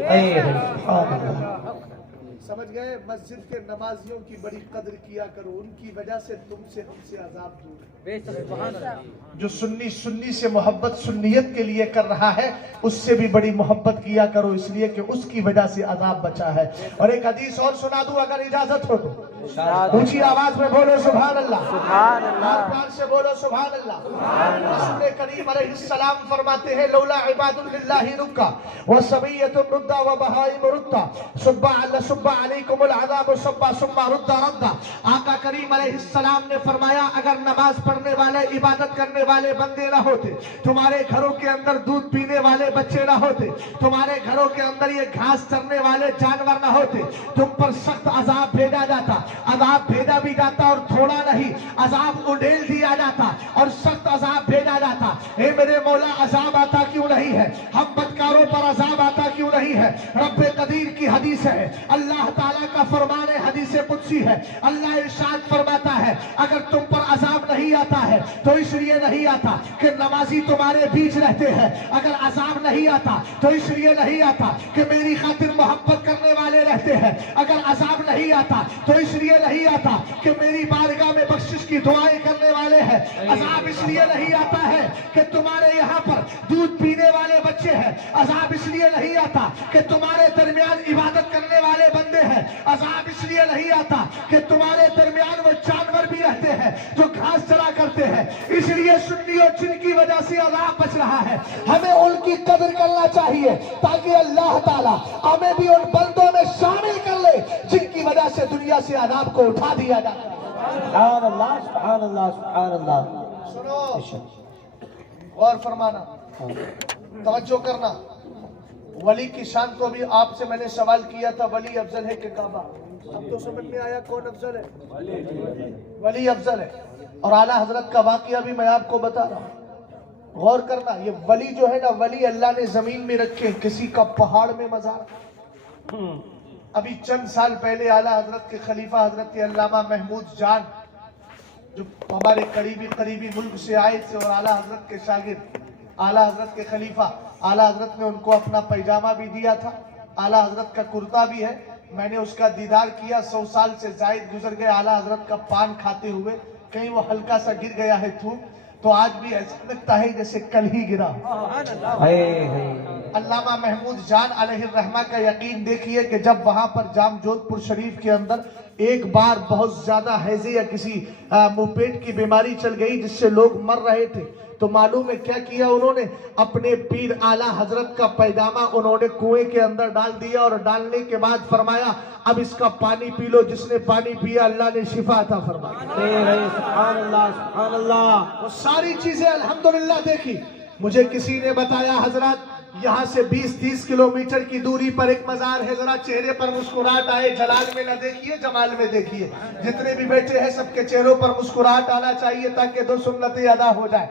समझ गए? मस्जिद के नमाजियों की बड़ी कदर किया करो, उनकी वजह से तुमसे हमसे अजाब दूर है। जो सुन्नी सुन्नी से मोहब्बत सुन्नियत के लिए कर रहा है उससे भी बड़ी मोहब्बत किया करो, इसलिए कि उसकी वजह से अजाब बचा है। और एक हदीस और सुना दूं अगर इजाजत हो तो। ऊंची आवाज में बोलो सुभान अल्लाह, प्यार से बोलो सुभान अल्लाह। रसूल करीम अलैहिस्सलाम फरमाते हैं लौला इबादुल्लाहि रुक्का व सबीयतुन रुद्दा व बहाइम रुद्दा सुब्बा सुब्बा अलैकुमुल अज़ाब सुब्बा सुम्मा रुद्दा रद्दा। आका करीम अलैहिस्सलाम ने फरमाया अगर नमाज पढ़ने वाले इबादत करने वाले बंदे ना होते, तुम्हारे घरों के अंदर दूध पीने वाले बच्चे ना होते, तुम्हारे घरों के अंदर ये घास चरने वाले जानवर ना होते, तुम पर सख्त अजाब भेजा जाता। अजाब भेजा भी जाता और थोड़ा नहीं, अजाब उड़ेल दिया जाता और सख्त अजाब भेजा जाता। हे मेरे मौला अजाब आता क्यों नहीं है? हम बदकारों पर अजाब आता क्यों नहीं है? रब्बे कदीर की हदीस है, अल्लाह ताला का फरमान है, हदीस कुदसी है। अल्लाह इरशाद फरमाता है अगर तुम पर अजाब नहीं आता है तो इसलिए नहीं आता कि नमाजी तुम्हारे बीच रहते हैं। अगर अजाब नहीं आता तो इसलिए नहीं आता कि मेरी खातिर मोहब्बत करने वाले रहते हैं। अगर अजाब नहीं आता तो इसलिए नहीं आता कि मेरी बारगाह में बख्शिश की दुआएं करने वाले हैं। अजाब इसलिए नहीं आता है कि तुम्हारे यहाँ पर दूध पीने वाले बच्चे हैं। अजाब इसलिए नहीं आता कि तुम्हारे दरमियान इबादत करने वाले बंदे हैं। अजाब इसलिए नहीं आता कि तुम्हारे दरमियान वो जानवर भी रहते हैं जो घास चरा करते हैं। इसलिए सुन्नियों जिनकी वजह से अजाब बच रहा है, हमें उनकी कदर करना चाहिए ताकि अल्लाह ताला हमें भी उन बंदों में शामिल कर ले जिनकी वजह से दुनिया से अजाब को उठा दिया जाता है। सुभान अल्लाह, सुभान अल्लाह, सुभान अल्लाह। सुनो, गौर फरमाना, तवज्जो करना। वली की शान को भी आपसे मैंने सवाल किया था, वली अफजल है कि काबा? अब तो समझ में आया कौन अफजल है? वली अफजल है। और आला हजरत का वाकया भी मैं आपको बता रहा हूँ, गौर करना। ये वली जो है ना, वली अल्लाह ने जमीन में रखे, किसी का पहाड़ में मजार। अभी चंद साल पहले आला हजरत के खलीफा हजरत अल्लामा महमूद जान जो हमारे करीबी मुल्क से आए थे और आला हजरत के शागिर्द, आला हजरत के खलीफा, आला हजरत ने उनको अपना पैजामा भी दिया था, आला हजरत का कुर्ता भी है। मैंने उसका दीदार किया। 100 साल से जायद गुजर गए आला हजरत का पान खाते हुए, कहीं वो हल्का सा गिर गया है थूक, तो आज भी ऐसा लगता है जैसे कल ही गिरा। अल्लामा महमूद जान अलैहिर्रहमा का यकीन देखिए कि जब वहां पर जाम जोधपुर शरीफ के अंदर एक बार बहुत ज्यादा हैजे या किसी मुंह पेट की बीमारी चल गई जिससे लोग मर रहे थे, तो मालूम है क्या किया उन्होंने? अपने पीर आला हजरत का पैजामा उन्होंने कुएं के अंदर डाल दिया और डालने के बाद फरमाया अब इसका पानी पी लो। जिसने पानी पिया अल्लाह ने शिफा अता फरमाई। सुभान अल्लाह, सुभान अल्लाह। वो सारी चीजें अल्हम्दुलिल्लाह देखी। मुझे किसी ने बताया हजरत यहाँ से 20-30 किलोमीटर की दूरी पर एक मजार है, जरा चेहरे पर मुस्कुराहट आए। जलाल में न देखिए, जमाल में देखिए। जितने भी बैठे हैं सबके चेहरों पर मुस्कुराहट आना चाहिए ताकि 2 सुन्नतें अदा हो जाए।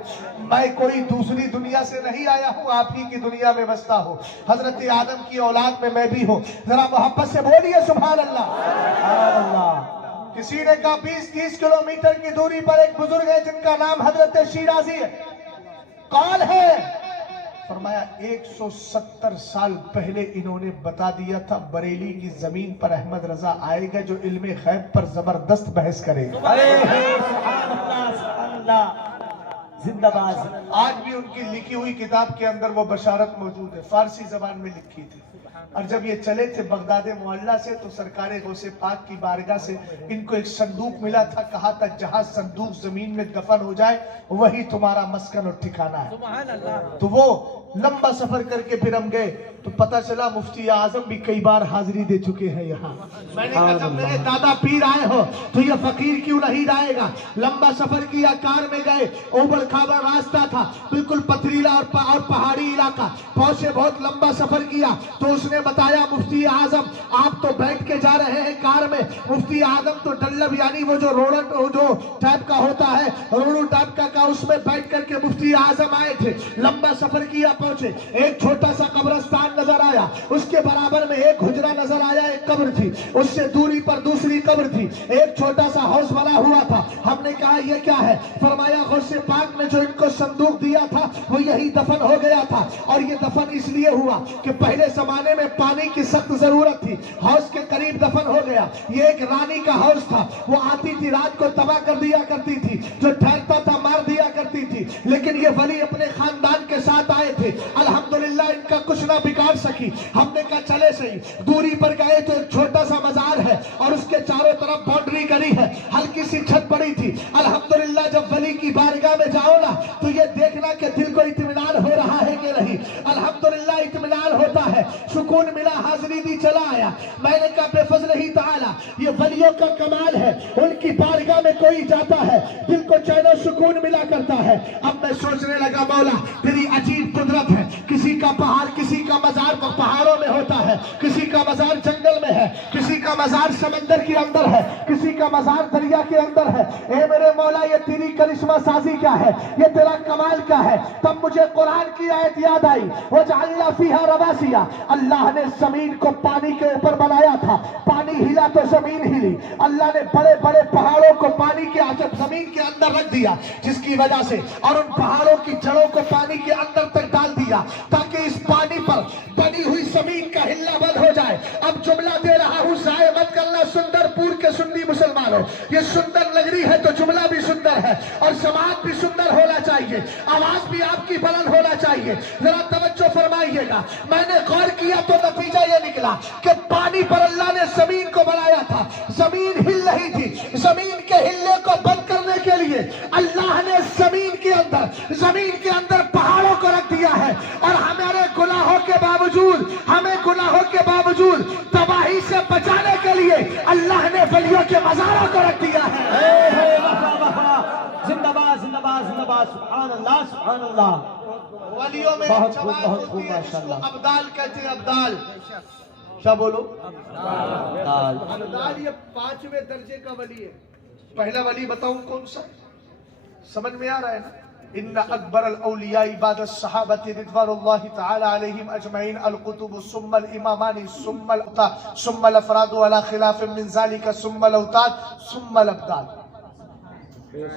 मैं कोई दूसरी दुनिया से नहीं आया हूँ, आप ही की दुनिया में बसता हूँ। हजरत आदम की औलाद में मैं भी हूँ। जरा मोहब्बत से बोलिए सुभान अल्लाह। किसी ने कहा 20-30 किलोमीटर की दूरी पर एक बुजुर्ग है जिनका नाम हजरत शिराजी है। कौन है? फरमाया 170 साल पहले इन्होंने बता दिया था बरेली की जमीन पर अहमद रजा आएगा जो इल्मे गैब पर जबरदस्त बहस करेगा। जिंदाबाद। आज भी उनकी लिखी हुई किताब के अंदर वो बशारत मौजूद है, फारसी जबान में लिखी थी। और जब ये चले थे बगदाद मोहल्ला से तो सरकारे गौसे पाक की बारगाह से इनको एक संदूक मिला था। कहा था जहां संदूक जमीन में दफन हो जाए वही तुम्हारा मस्कन और ठिकाना है। तो वो लंबा सफर करके फिर हम गए तो पता चला मुफ्ती आजम भी कई बार हाजिरी दे चुके हैं यहाँ। मैंने कहा जब मेरे दादा पीर आए हो तो ये फकीर क्यों नहीं जाएगा? लंबा सफर किया, कार में गए, ऊबड़ खाबड़ रास्ता था, बिल्कुल पथरीला और पहाड़ी इलाका। पहुंचे, बहुत लंबा सफर किया तो उसने बताया मुफ्ती आजम आप तो बैठ के जा रहे हैं कार में। मुफ्ती आजम तो डल्लब यानी वो जो रोड जो टाइप का होता है, रोडू टाइप का उसमें बैठ करके मुफ्ती आजम आए थे। लंबा सफर किया, पहुंचे, एक छोटा सा कब्रिस्तान नजर आया, उसके बराबर में एक हुजरा नजर आया, एक कब्र थी, उससे दूरी पर दूसरी कब्र थी, एक छोटा सा हाउस बना हुआ था। हमने कहा ये क्या है? फरमाया गौसे पाक ने जो इनको संदूक दिया था वो यही दफन हो गया था। और ये दफन इसलिए हुआ कि पहले जमाने में पानी की सख्त जरूरत थी, हाउस के करीब दफन हो गया। ये एक रानी का हाउस था, वो आती थी रात को तबाह कर दिया करती थी, जो ठहरता था मार दिया करती थी। लेकिन ये वली अपने खानदान के साथ आए थे, अल्हम्दुलिल्लाह इनका कुछ ना बिगाड़ सकी। हमने कहा चले सही। दूरी पर गए तो एक छोटा सा मजार है और उसके चारों तरफ बाउंड्री करी है, हल्की सी छत पड़ी थी। अल्हम्दुलिल्लाह जब वली की बारगाह में जाओ ना तो ये देखना कि दिल को इत्मीनान हो रहा है कि नहीं। अल्हम्दुलिल्लाह इत्मीनान होता है, सुकून मिला, हाजिरी दी, चला आया। मैंने कहा बेफज़लिही ताला, ये वलियों का कमाल है, उनकी बारगाह में कोई जाता है दिल को चैन और सुकून मिला करता है। अब मैं सोचने लगा मौला तेरी अजीब कुदरत है, किसी का पहाड़, किसी का मजार पहाड़ों में होता है, किसी का मजार जंगल में है, किसी का मजार समंदर के अंदर है, किसी का मजार दरिया के अंदर है। ए मेरे मौला ये तेरी करिश्मा साजी क्या है, ये तेरा कमाल क्या है। तब मुझे कुरान की आयत याद आई, वजअलना फीहा रवासिया, अल्लाह ने जमीन को पानी के ऊपर बनाया था, पानी हिला तो जमीन हिली। अल्लाह ने बड़े बड़े पहाड़ों को पानी के जमीन के अंदर रख दिया, जिसकी वजह से और उन पहाड़ों की जड़ों को पानी के अंदर तक डाल दिया, ताकि इस पानी पर बनी हुई जमीन का हिलना बंद हो जाए। अब जुमला दे रहा हूं, जाए मत करना सुंदरपुर के सुन्नी मुसलमानों, ये सुंदर लग रही है तो जुमला भी सुंदर है और समाज भी सुंदर होना चाहिए, आवाज भी आपकी बुलंद होना चाहिए। जरा तवज्जो फरमाइएगा। मैंने गौर किया तो नतीजा ये निकला कि पानी पर अल्लाह ने जमीन को बनाया था, जमीन हिल रही थी, जमीन के हिलने को बंद करने के लिए अल्लाह ने जमीन के अंदर पहाड़ों को रख दिया है। और हमारे गुनाहों के बावजूद, हमें गुनाहों के बावजूद तबाही से बचाने के लिए अल्लाह ने वलियों के मज़ारों को रख दिया है। जिंदाबाद जिंदाबाद जिंदाबाद, सुभान अल्लाह सुभान अल्लाह। वलियों में बहुत जमात खूब, होती है जिसको माशाअल्लाह। अब्दाल कहते हैं। अब्दाल क्या बोलो? अब्दाल। अब्दाल ये 5वें दर्जे का वली है। पहला वली बताऊं कौन सा? समझ में आ रहा है ना? इन्ना अकबर औलिया इबाद सहाबती रिदवानुल्लाहि तआला अलैहिम अजमईन अल कुतुब सुम्मल इमामानी सुम्मल अफरादु अला खिलाफ मिन ज़ालिका सुम्मल औताद सुम्मल अब्दाल।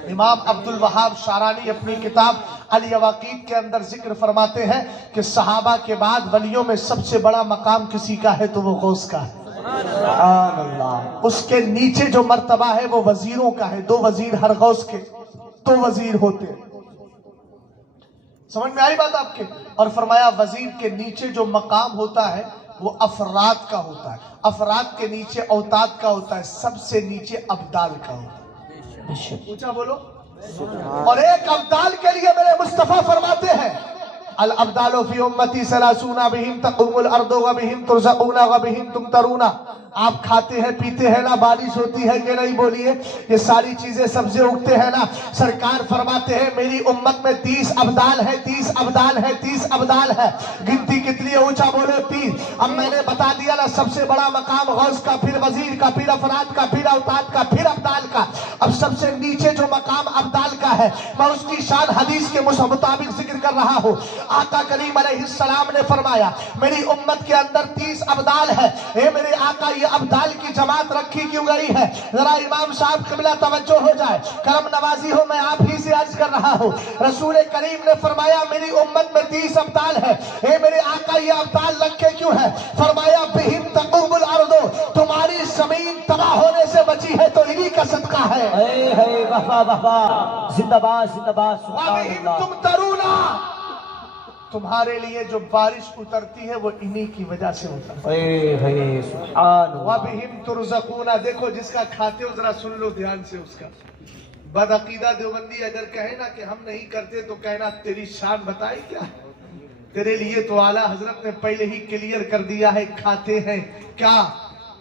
इमाम अब्दुल वहाब शारानी अपनी किताब अल यवाकीत के अंदर जिक्र फरमाते हैं कि सहाबा के बाद वलियों में सबसे बड़ा मकाम किसी का है तो वो गौस का है। सुभान अल्लाह। उसके नीचे जो मर्तबा है वो वजीरों का है। 2 वजीर हर गौस के 2 वजीर होते हैं। समझ में आई बात आपके? और फरमाया वजीर के नीचे जो मकाम होता है वो अफराद का होता है, अफराद के नीचे औताद का होता है, सबसे नीचे अब्दाल का होता है। ऊंचा बोलो। और एक अब्दाल के लिए मेरे मुस्तफा फरमाते हैं अल अब्दालो फी उम्मती सलासूना बिहिम तक़ुमुल अर्दु व बिहिम तुरज़क़ूना व बिहिम तुमतरूना। आप खाते हैं पीते हैं ना, बारिश होती है कि नहीं बोलिए, ये सारी चीजें सब्जे उगते हैं ना। सरकार फरमाते हैं मेरी उम्मत में 30 अब्दाल है, 30 अब्दाल है, 30 अब्दाल है। गिनती कितनी है? ऊंचा बोलो 30। अब मैंने बता दिया ना, सबसे बड़ा मकाम गौस का, फिर वजीर का, फिर अफराद का, फिर औताद का, फिर अब्दाल का। अब सबसे नीचे जो मकाम अब्दाल का है मैं उसकी शान हदीस के मुताबिक जिक्र कर रहा हूँ। आका करीम अलैहिस्सलाम ने फरमाया मेरी उम्मत के अंदर 30 अब्दाल है। हे मेरे आका, ये अब्दाल की जमात रखी क्यों गई है? जरा इमाम साहब क़िबला तवज्जो हो जाए, करम नवाजी हो, मैं आप ही से अर्ज कर रहा हूँ। रसूल करीम ने फरमाया मेरी उम्मत में 30 अब्दाल है। हे मेरे आका, ये अब्दाल रखे क्यों है? फरमाया बिहिम तक़ुमुल अर्दु, तुम्हारी जमीन तबाह होने से बची है तो इन्हीं का सदका है। वाह वाह वाह, जिंदाबाद जिंदाबाद, सुभान अल्लाह। तुमतरूना, तुम्हारे लिए जो बारिश उतरती है वो इन्हीं की वजह से उतरती है। सुभान वबिहिम तुरज़क़ूना। देखो जिसका खाते हो जरा सुन लो ध्यान से उसका। बदअकीदा देवबंदी अगर कहे ना कि हम नहीं करते तो कहना तेरी शान बताए क्या? तेरे लिए तो आला हजरत ने पहले ही क्लियर कर दिया है, खाते हैं क्या?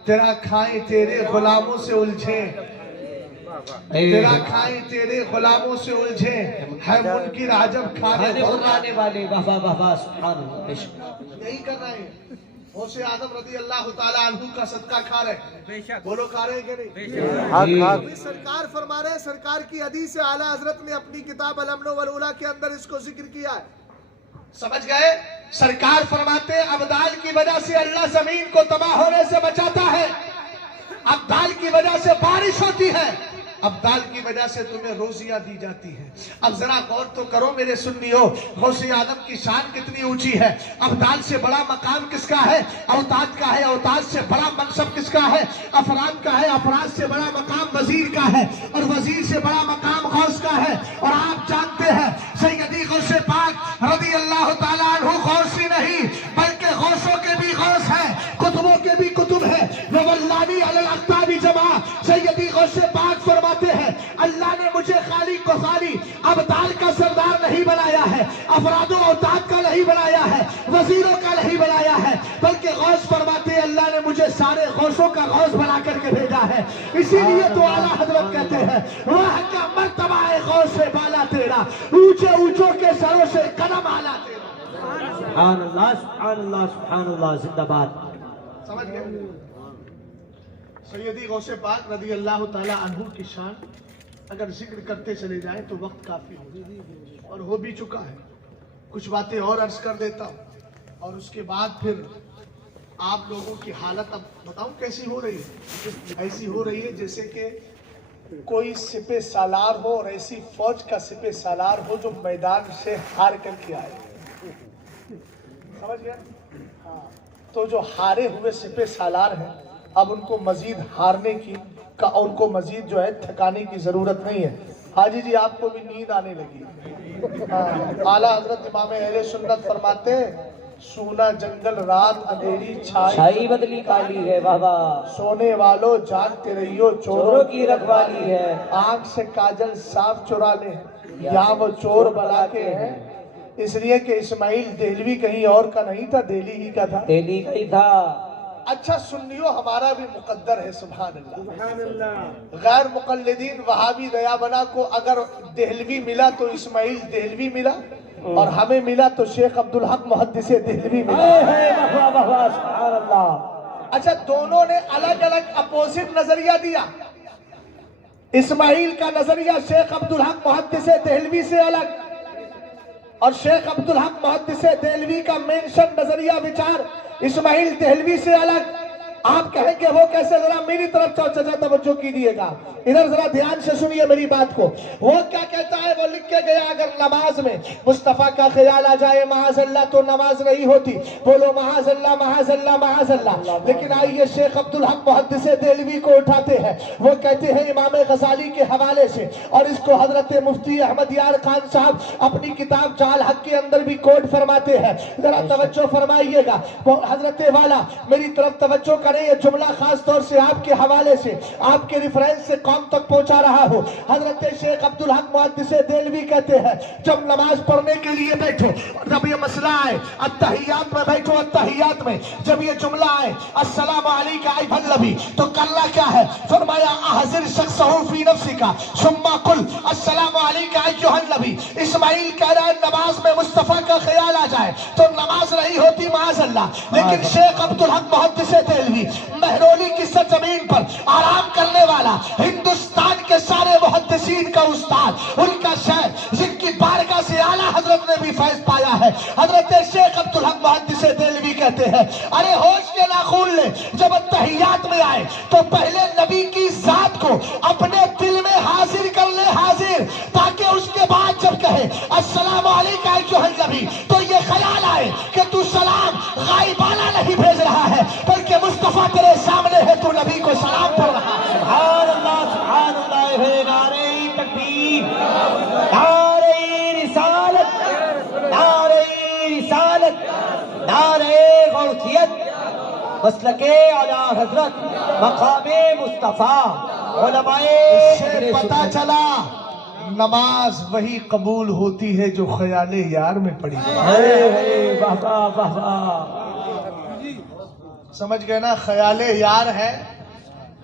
तेरा खाए तेरे गुलामों से उलझे, तेरा खाए तेरे गुलामों से उलझे, है मुनकिर अजब खाने वाले। वाह वाह वाह वाह, सुभान अल्लाह। यही कर रहे हैं। गौसे आदम रज़ी अल्लाह ताला अन्हु का सदका खा रहे, बोलो खा रहे कि नहीं? अभी सरकार फरमा रहे, सरकार की हदीस से आला हजरत ने अपनी किताब अल-अम्न वल उला के अंदर इसको जिक्र किया है। समझ गए? सरकार फरमाते अब्दाल की वजह से अल्लाह जमीन को तबाह होने से बचाता है, अब्दाल की वजह से बारिश होती है, अब्दाल की वजह से तुम्हें रोजियां दी जाती है। अब जरा गौर तो करो मेरे सुन्नियों, गौसे आदम की शान कितनी ऊंची है। अब्दाल से बड़ा मकाम किसका है? औताद का है। औताद से बड़ा मनसब किसका है? अफराद का है। अफराद से बड़ा मकाम वजीर का है और वजीर से बड़ा मकाम गौस का है। और आप जानते हैं सैयदी गौसे पाक रज़ी अल्लाह ताला अन्हु गौसी नहीं बल्कि गौसों के भी गौस है, कुतुबों के भी कुतुब है। वल्लाही अलल अख्ताबी जमा सैयदी गौसे पाक फरमाते हैं अल्लाह ने मुझे खाली को खाली अब्दाल का सरदार नहीं बनाया है, افراد و اوتاد کا نہیں بنایا ہے، وزیروں کا نہیں بنایا ہے، بلکہ غوث فرماتے ہیں اللہ نے مجھے سارے غوثوں کا غوث بنا کر کے بھیجا ہے۔ اسی لیے تو اعلیٰ حضرت کہتے ہیں وہاں کا مرتبہ ہے غوث سے بالا تیرا، اونچے اونچوں کے سروں سے قدم اعلیٰ تیرا۔ سبحان اللہ سبحان اللہ سبحان اللہ، زندہ باد۔ سمجھ گئے؟ سیدی غوث پاک رضی اللہ تعالی عنہ کی شان اگر ذکر کرتے چلے جائیں تو وقت کافی ہو اور ہو بھی چکا ہے، کچھ باتیں اور عرض کر دیتا ہوں اور اس کے بعد پھر آپ لوگوں کی حالت اب بتاؤں کیسی ہو رہی ہے؟ ایسی ہو رہی ہے جیسے کہ کوئی سپہ سالار ہو اور ایسی فوج کا سپہ سالار ہو جو میدان سے ہار کر کے آئے۔ سمجھ گیا؟ ہاں، تو جو ہارے ہوئے سپہ سالار ہیں اب ان کو مزید ہارنے کی ان کو مزید جو ہے تھکانے کی ضرورت نہیں ہے۔ حاجی جی آپ کو بھی نیند آنے لگی۔ اعلیٰ حضرت امام اہل سنت فرماتے ہیں سونا جنگل رات اندھیری چھائی بدلی کالی ہے بابا، سونے والوں جاگتے رہیو چوروں کی رکھوالی ہے، آنکھ سے کاجل صاف چرا لے یا وہ چور بلا کے ہیں۔ اس لیے کہ اسماعیل دہلوی کہیں اور کا نہیں تھا، دہلی ہی کا تھا۔ دہلی کا ہی تھا۔ اچھا سنیو ہمارا بھی مقدر ہے، سبحان اللہ۔ غیر مقلدین وہابی دیا بنا کو اگر دہلوی ملا تو اسماعیل دہلوی ملا، اور ہمیں ملا تو شیخ عبدالحق محدث دہلوی ملا۔ سبحان اللہ۔ اچھا دونوں نے الگ الگ اپوزٹ نظریہ دیا۔ اسماعیل کا نظریہ شیخ عبدالحق محدث دہلوی سے الگ، اور شیخ عبدالحق محدث دہلوی کا مینشن نظریہ وچار اسماعیل دہلوی سے الگ۔ آپ کہیں گے وہ کیسے؟ ذرا میری طرف چچا توجہ کیجیے گا، ادھر ذرا دھیان سے سنیے میری بات کو۔ وہ کیا کہتا ہے؟ وہ لکھ کے گیا اگر نماز میں مصطفیٰ کا خیال آ جائے معاذ اللہ تو نماز نہیں ہوتی، بولو معاذ اللہ معاذ اللہ معاذ اللہ۔ لیکن آئیے شیخ عبدالحق محدث دہلوی کو اٹھاتے ہیں، وہ کہتے ہیں امام غزالی کے حوالے سے، اور اس کو حضرت مفتی احمد یار خان صاحب اپنی کتاب جال حق کے اندر بھی کوٹ فرماتے ہیں۔ ذرا توجہ فرمائیے گا، وہ حضرت والا میری طرف توجہ کریں، یہ جملہ خاص طور سے آپ کے حوالے سے آپ کے ریفرنس سے قوم تک پہنچا رہا ہوں۔ حضرت شیخ عبدالحق محدث دہلوی کہتے ہیں جب نماز پڑھنے کے لیے بیٹھو، جب یہ مسئلہ آئے التحیات میں بیٹھو، التحیات میں جب یہ جملہ آئے السلام علیکہ ایھا النبی، تو کرنا کیا ہے؟ فرمایا احذر شخصہ فی نفسک ثم قل السلام علیکہ ایھا النبی۔ اسماعیل کہہ رہا ہے نماز میں مصطفیٰ کا خیال آ جائے تو نماز نہیں ہوتی معاذ اللہ، لیکن شیخ عبدالحق محدث دہلوی مہرولی کی سرزمین پر آرام کرنے والا، ہندوستان کے سارے محدثین کا استاد، ان کا شیخ، جن کی بارگاہ سے اعلیٰ حضرت نے بھی فیض پایا ہے، حضرت شیخ عبدالحق محدث دہلوی کہتے ہیں ارے ہوش کے ناخن لے، جب التحیات میں آئے تو پہلے نبی کی ذات کو اپنے دل میں حاضر کر لے، حاضر، تاکہ اس کے بعد جب کہے السلام علیکہ ایھا النبی تو یہ خیال آئے کہ تو سلام غائبانہ نہیں بھیج رہا ہے بلکہ مصطفیٰ تیرے سامنے ہے، تو نبی کو سلام پڑھ رہا ہے۔ سبحان اللہ سبحان اللہ ہے، نعرہ تکبیر، نعرہ رسالت، نعرہ رسالت، نعرہ غوثیت، مسلک اعلیٰ حضرت، مقام مصطفیٰ، علماء سے پتا چلا نماز وہی قبول ہوتی ہے جو خیال یار میں پڑی ہے۔ واہ واہ واہ واہ۔ سمجھ گئے نا؟ خیال یار ہے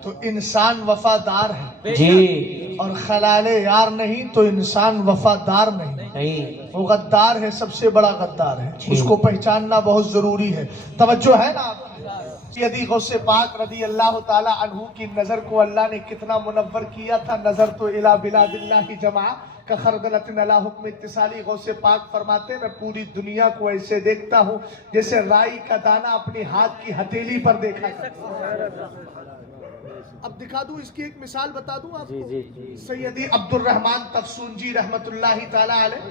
تو انسان وفادار ہے، جی، اور خیال یار نہیں تو انسان وفادار نہیں، وہ غدار ہے، سب سے بڑا غدار ہے، اس کو پہچاننا بہت ضروری ہے۔ توجہ ہے نا؟ سیدی غوث پاک رضی اللہ تعالی عنہ کی نظر کو اللہ نے کتنا منور کیا تھا۔ نظر تو الی بلاد اللہ جمع کخردلۃ علی حکم اتصالی۔ غوث پاک فرماتے ہیں میں پوری دنیا کو ایسے دیکھتا ہوں جیسے رائی کا دانہ اپنی ہاتھ کی ہتھیلی پر دیکھا کرتا۔ اب دکھا دوں، اس کی ایک مثال بتا دوں آپ کو۔ سیدی عبد الرحمن تفسونجی رحمت اللہ تعالی علیہ،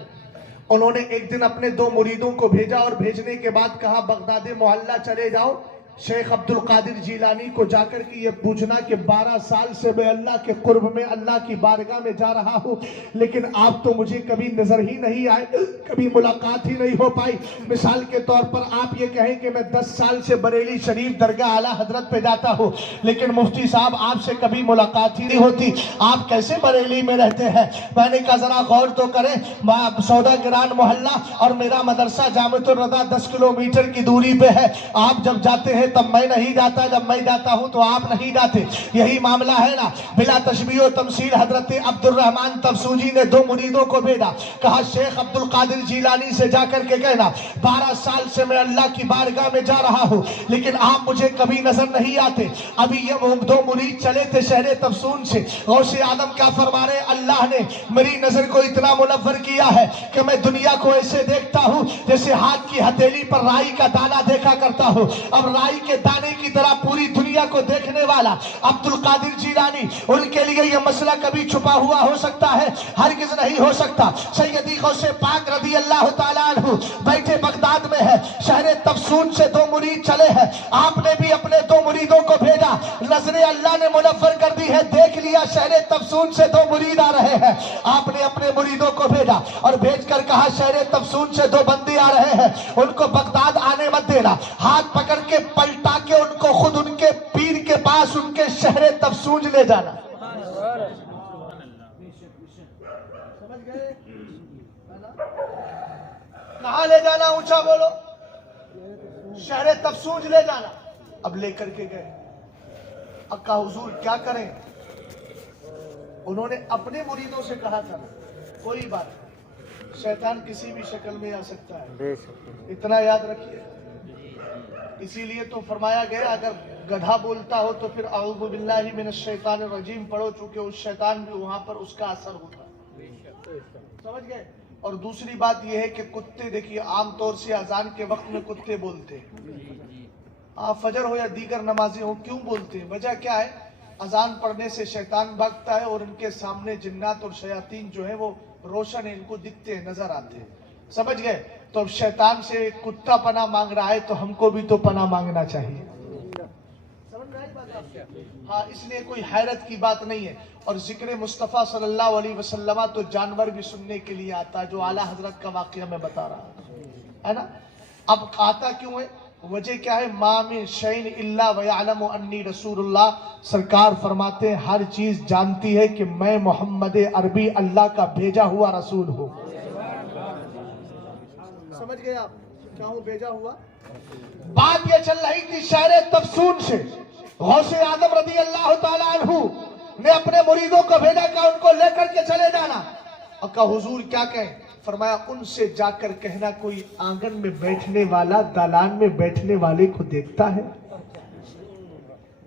انہوں نے ایک دن اپنے دو مریدوں کو بھیجا اور بھیجنے کے بعد کہا بغداد محلہ چلے جاؤ، शेख अब्दुल कादिर जीलानी को जाकर के ये पूछना कि 12 साल से मैं अल्लाह के कुर्ब में, अल्लाह की बारगाह में जा रहा हूँ, लेकिन आप तो मुझे कभी नजर ही नहीं आए, कभी मुलाकात ही नहीं हो पाई। मिसाल के तौर पर आप ये कहें कि मैं 10 साल से बरेली शरीफ दरगाह आला हजरत पे जाता हूँ, लेकिन मुफ्ती साहब आपसे कभी मुलाकात ही नहीं होती, आप कैसे बरेली में रहते हैं? मैंने कहा जरा गौर तो करें, सौदागरान मोहल्ला और मेरा मदरसा जामिअतुर रज़ा 10 किलोमीटर की दूरी पे है। आप जब जाते हैं तब मैं नहीं जाता, जब मैं जाता हूं तो आप नहीं जाते। यही मामला है ना। बिला तशबीह व तमसील हजरत अब्दुल रहमान तफसूजी ने 2 मुरीदों को भेजा, कहा शेख अब्दुल कादिर जीलानी से जाकर के कहना 12 साल से मैं अल्लाह की बारगाह में जा रहा हूं, लेकिन आप मुझे कभी नजर नहीं आते। अभी ये 2 मुरीद चले थे शहर तफसून से, गौसे आदम क्या फरमा रहे, अल्लाह ने मेरी नजर को इतना मुनव्वर किया है कि मैं दुनिया को ऐसे देखता हूं जैसे हाथ की हथेली पर राई का दाना देखा करता हूं। अब राई के दाने की तरह पूरी दुनिया को देखने वाला अब्दुल कादिर जीलानी, उनके लिए यह मसला कभी छुपा हुआ हो सकता है? हरगिज़ नहीं हो सकता। सैयदी गौसे पाक रज़ी अल्लाह ताला अन्हु बैठे बगदाद में है, शहर तफसून से 2 मुरीद चले हैं। आपने भी अपने 2 मुरीदों को भेजा, नजरे अल्लाह ने मुनव्वर कर दी है, देख लिया शहर तफसून से 2 मुरीद आ रहे हैं। आपने अपने मुरीदों को भेजा और भेजकर कहा शहर तफसून से 2 बंदे आ रहे हैं, उनको बगदाद आने मत देना। हाथ पकड़ के पलटा के उनको खुद उनके पीर के पास उनके शहर तफसूज ले जाना। समझ गए? कहां ले जाना? ऊंचा बोलो। शहर तफसूज ले जाना। अब लेकर के गए। अक्का हुजूर क्या करें? उन्होंने अपने मुरीदों से कहा था कोई बात नहीं, शैतान किसी भी शक्ल में आ सकता है, इतना याद रखिए। इसीलिए तो फरमाया गया अगर गधा बोलता हो तो फिर अऊज़ु बिल्लाहि मिनश शैतानिर रजीम पढ़ो, चूंकि उस शैतान भी वहां पर उसका असर होता। समझ गए? और दूसरी बात यह है कि कुत्ते, देखिए आमतौर से अजान के वक्त में कुत्ते बोलते हैं। आप फजर हो या दीगर नमाजी हो, क्यों बोलते हैं? वजह क्या है? अजान पढ़ने से शैतान भागता है और इनके सामने जिन्नात और शयातीन जो है वो रोशन इनको दिखते हैं, नजर आते हैं। समझ गए? तो अब शैतान से कुत्ता पनाह मांग रहा है तो हमको भी तो पनाह मांगना चाहिए। समझ में आई बात आपको? हाँ, इसलिए कोई हैरत की बात नहीं है। और जिक्र मुस्तफ़ा सल्लल्लाहु अलैहि वसल्लम तो जानवर भी सुनने के लिए आता है, जो आला हजरत का वाक़या मैं बता रहा है ना। अब आता क्यों है? वजह क्या है? मा मिन शैइन इल्ला व यअलमु अन्नी रसूलुल्लाह, सरकार फरमाते हैं हर चीज जानती है कि मैं मोहम्मद अरबी अल्लाह का भेजा हुआ रसूल हूँ। समझ गए आप? क्या हूँ? भेजा हुआ। बात ये चल रही थी शहर तफसून से, गौसे आदम रज़ी अल्लाह ताला अन्हु ने अपने मुरीदों को भेजा कि उनको लेकर के चले जाना। और कहा हुजूर क्या कहें? फरमाया उनसे जाकर कहना कोई आंगन में बैठने वाला दालान में बैठने वाले को देखता है।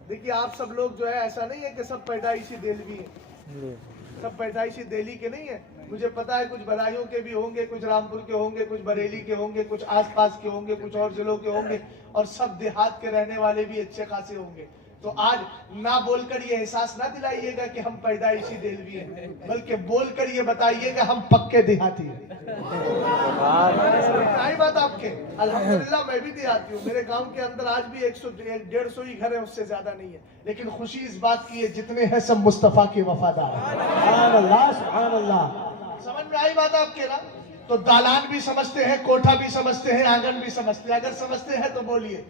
देखिए आप सब लोग जो है, ऐसा नहीं है कि सब पैदाइशी देलवी है, सब पैदाइशी दिल्ली के नहीं है। मुझे पता है कुछ बदायूं के भी होंगे, कुछ रामपुर के होंगे, कुछ बरेली के होंगे, कुछ आसपास के होंगे, कुछ और जिलों के होंगे, और सब देहात के रहने वाले भी अच्छे खासे होंगे। तो आज ना बोलकर ये एहसास ना दिलाइएगा कि हम पैदाइशी देलवी हैं, बल्कि बोलकर ये बताइएगा हम पक्के देहाती हैं। आई बात आपके? अल्हम्दुलिल्लाह मैं भी देहाती हूँ। मेरे गांव के अंदर आज भी 100-150 ही घर है, उससे ज्यादा नहीं है। लेकिन खुशी इस बात की है जितने हैं सब मुस्तफा के वफादार हैं। सुभान अल्लाह, सुभान अल्लाह। समझ में आई बात आपके ना? तो दालान भी समझते हैं, कोठा भी समझते हैं, आंगन भी समझते हैं। अगर समझते हैं तो बोलिए।